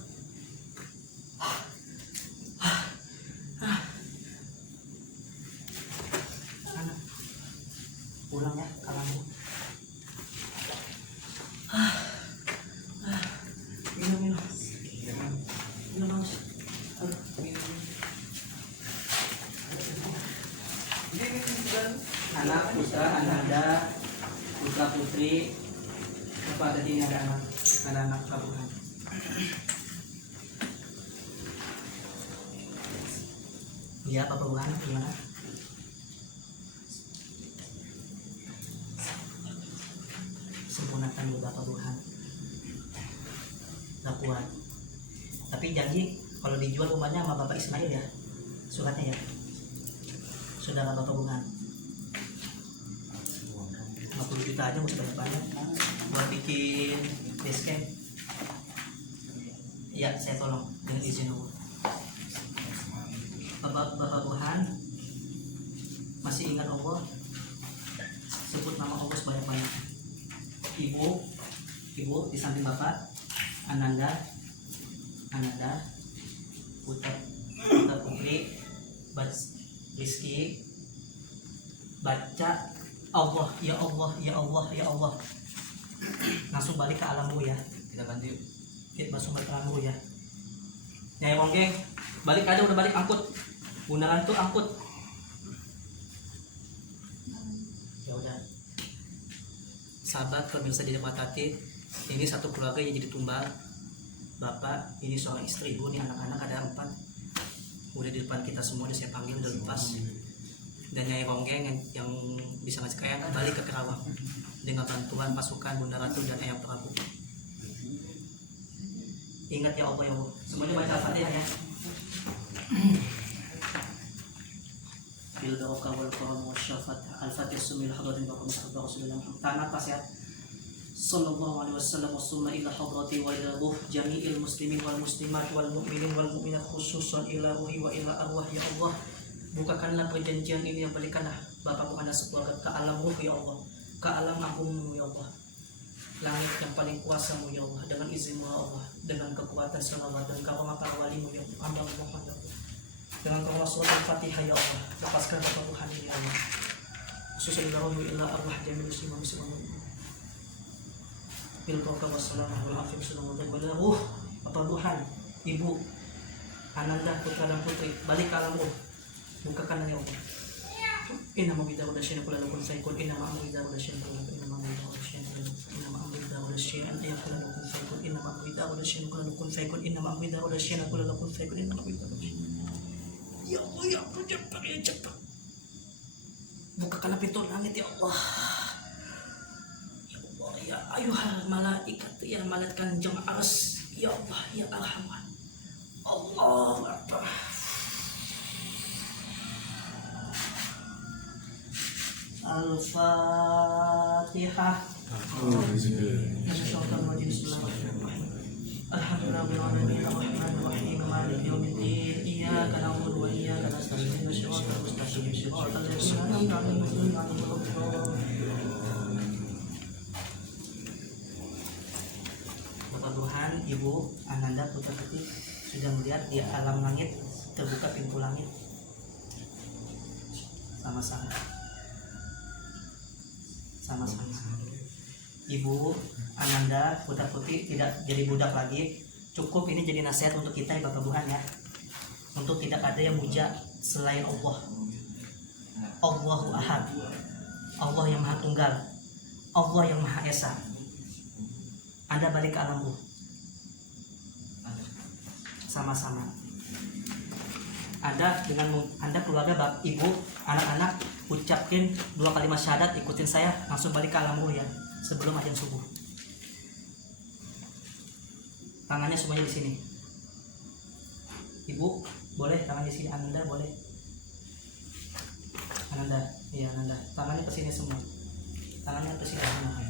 Pulang ya kalangku. Minum. Minum Mas. Anak putra ananda putra putri Bapak tadi ini ada anak tabungan. Iya Pak Buhan, gimana? Sempurnakan dulu Bapak Buhan. Gak kuat. Tapi janji kalau dijual rumahnya sama Bapak Ismail ya, suratnya ya. Sudah Bapak Buhan. 50 juta aja, mau sebanyak-banyak buat bikin basecamp. Iya, saya tolong dengan izin Allah. Bapak Tuhan, masih ingat Allah? Sebut nama Allah sebanyak-banyak. Ibu di samping Bapak, Ananda, Putra Putri, Rizki, baca Allah, ya Allah, ya Allah, ya Allah. Langsung balik ke alammu ya. Kita bantu yuk. Kita langsung balik ke alammu ya. Nyai Wonggeng, balik aja, udah balik, angkut. Bundaran tuh angkut. Ya udah. Sahabat pemirsa di depan hati, ini satu keluarga yang jadi tumbal. Bapak, ini seorang istri, ibu, nih anak-anak ada 4. Udah di depan kita semua, udah saya panggil, udah lepas. Dan Nyai Ronggeng yang bisa ngasih kaya balik ke Kerawang dengan bantuan pasukan Bunda Ratu dan Ayah Prabu. Ingat ya Allah, ya Allah. Semuanya baca Al-Fatihah ya. Bil barokah wal karam wasyafat Al-Fatihah sumil hadratin bakum sahabat Rasulullah Muhammad. Tahan nafas ya. Sallallahu alaihi wasallam wasumma ila hadrati wa ila ruh jami'il muslimin wal muslimat wal mu'minin wal mu'minat khususan ila ruhi wa ila arwah ya Allah. Bukakanlah perjanjian ini, yang balikanlah Bapak Anda sekeluarga ke alam ruh ya Allah, ke alam agungmu ya Allah, langit yang paling kuasamu ya Allah, dengan izinmu ya Allah, dengan kekuatan selawat dan karomah para walimu ya Allah. Amba mohon ya Allah, dengan karomah surat Al-Fatihah ya Allah, lepaskan Bapak Tuhan ini ya Allah, khususnya ila ruhi ila arwah jami'il muslimin muslimat bil barokah wassalamu wal afiyah sallallahu alaihi wasallam. Bapak Tuhan, Ibu, Ananda, putra dan putri, balik ke alam ruh. Bukakan ya Allah. Inna ma bidaru dasyana kula lakum saykun inna ma amru bidaru dasyana kula lakum inna ma amru bidaru dasyana inna ma amru bidaru dasyana anta yakula lakum saykun inna ma amru bidaru dasyana kula lakum saykun inna ma amru bidaru dasyana kula lakum saykun inna ma amru bidaru dasyana. Ya Allah, ya Allah, cepat ya cepat. Bukakanlah pintu langit ya Allah. Ya Allah, ya ayuhal malaikat ya malaikat jemaah ars ya Allah ya Arhamar. Allahu Akbar. Al-Fatihah. Alhamdulillahirrahmanirrahim Ar-Rahmanirrahim Maliki yaumiddin Iyyaka na'budu wa iyyaka nasta'in Ihdinas siratal mustaqim siratal ladzina an'amta 'alaihim ghairil maghdubi 'alaihim. Bapak Tuhan, Ibu, Ananda, Putra Putri sudah melihat di alam langit terbuka pintu langit. Sama-sama. Ibu, Ananda, Putra Putri tidak jadi budak lagi. Cukup ini jadi nasihat untuk kita ya Bapak Tuhan ya. Untuk tidak ada yang muja selain Allah. Allahu Ahad. Allah yang Maha Tunggal. Allah yang Maha Esa. Anda balik ke alam ruh. Sama-sama. Anda dengan Anda keluarga Bapak, Ibu, anak-anak ucapin 2 kalimat syahadat, ikutin saya langsung balik ke alam ruh ya sebelum azan subuh. Tangannya semuanya di sini. Ibu boleh tangan di sini, Ananda boleh. Ananda, iya Ananda. Tangannya ke sini semua. Tangannya ke sini semua.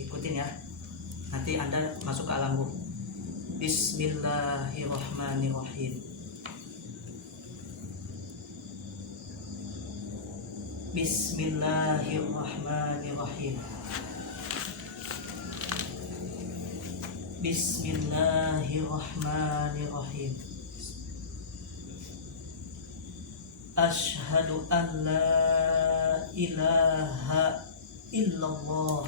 Ikutin ya. Nanti Anda masuk ke alam ruh. Bismillahirrahmanirrahim. Bismillahirrahmanirrahim. Bismillahirrahmanirrahim. Asyhadu an la ilaha illallah.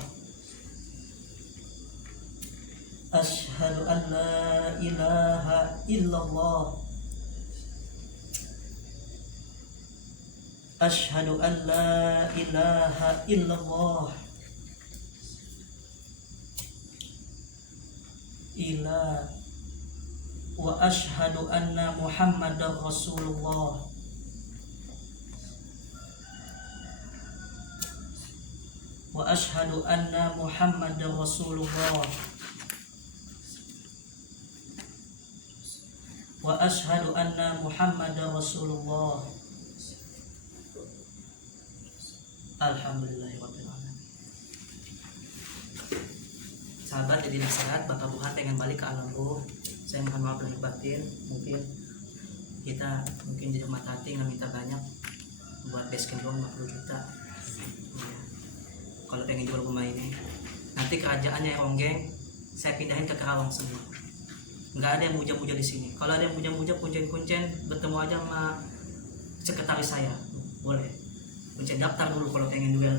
Asyhadu an la ilaha illallah. Asyhadu an la ilaha illallah wa asyhadu anna Muhammadar Rasulullah. Wa asyhadu anna Muhammadar Rasulullah. Wa asyhadu anna Muhammadar Rasulullah. Alhamdulillahirabbil alamin. Sahabat, jadi nasihat Bapak Buhan pengen balik ke alam ruh. Saya mohon maaf lahir batin. Mungkin kita di rumah hati nggak minta banyak buat basecamp doang 50 juta. Ya. Kalau pengen jual rumah ini, nanti kerajaannya Ronggeng saya pindahin ke Karawang semua. Nggak ada yang muja-muja di sini. Kalau ada yang muja-muja, kuncen-kuncen, bertemu aja sama sekretaris saya, boleh. Kuncen daftar dulu kalau pengen duel.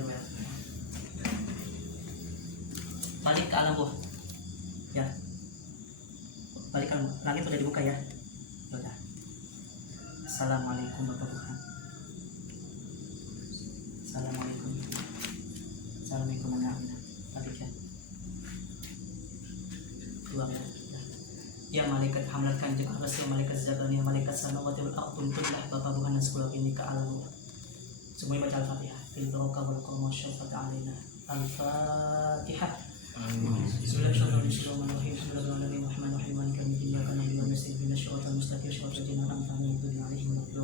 Balik ke alam ruh, ya. Balik ke alam ruh. Langit udah dibuka ya. Udah. Assalamualaikum Bapak Tuhan. Assalamualaikum. Assalamualaikum warahmatullahi wabarakatuh. Keluar ya. Ya malaikat hamlat kanjeng aras, ya malaikat zabani, ya malaikat samawati wal ardh, tuntutlah Bapak Tuhan dan sekolah ini ke alam ruh. Semuanya baca Al-Fatihah. Fil barokah wal qawma syafat alaina. Al-Fatihah. Bismillahirrahmanirrahim. Bismillahirrahmanirrahim. Maliki yaumiddin. Iyyaka na'budu wa iyyaka nasta'in. Ihdinas siratal mustaqim. Siratal ladzina an'amta 'alaihim ghairil maghdubi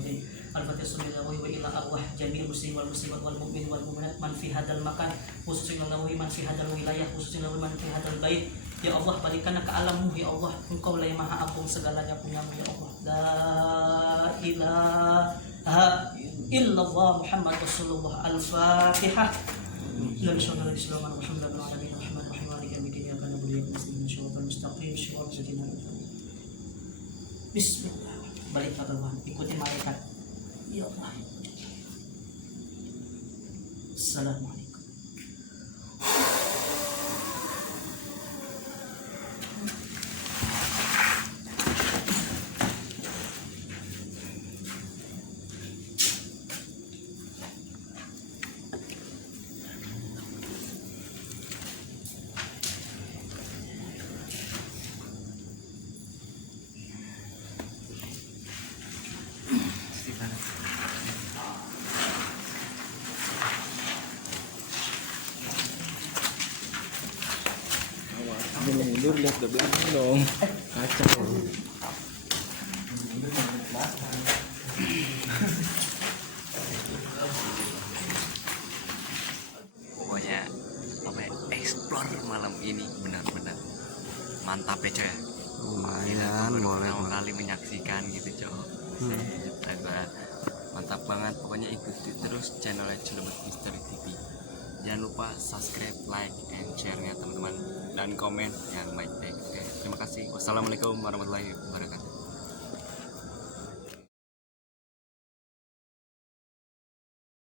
'alaihim. Al-Fatihah. Subhanallahi wa ila arwah jami'il muslimin wal muslimat wal mu'minin wal mu'minat man fi hadzal makan, khususnya nawawi man fi hadzal wilayah, khususnya nawawi man fi hadzal bait. Ya Allah, balikanlah ke alammu ya Allah. Engkau lah yang maha agung, segalanya punyamu ya Allah. La ilaha illallah Muhammad Rasulullah. Al-Fatihah. Bismillah. Balik ke Tuhan, ikuti malaikat. Ya Allah. Assalamualaikum. Mundur lihat ke belakang dong. Kacau. Pokoknya apa ya, explore malam ini benar-benar mantap ya coy. Lumayan, boleh kali menyaksikan gitu coy. Mantap banget. Pokoknya ikuti terus channelnya Cilebut Misteri TV. Jangan lupa subscribe, like, and share-nya teman-teman, dan komen yang baik-baik. Oke, terima kasih. Wassalamualaikum warahmatullahi wabarakatuh.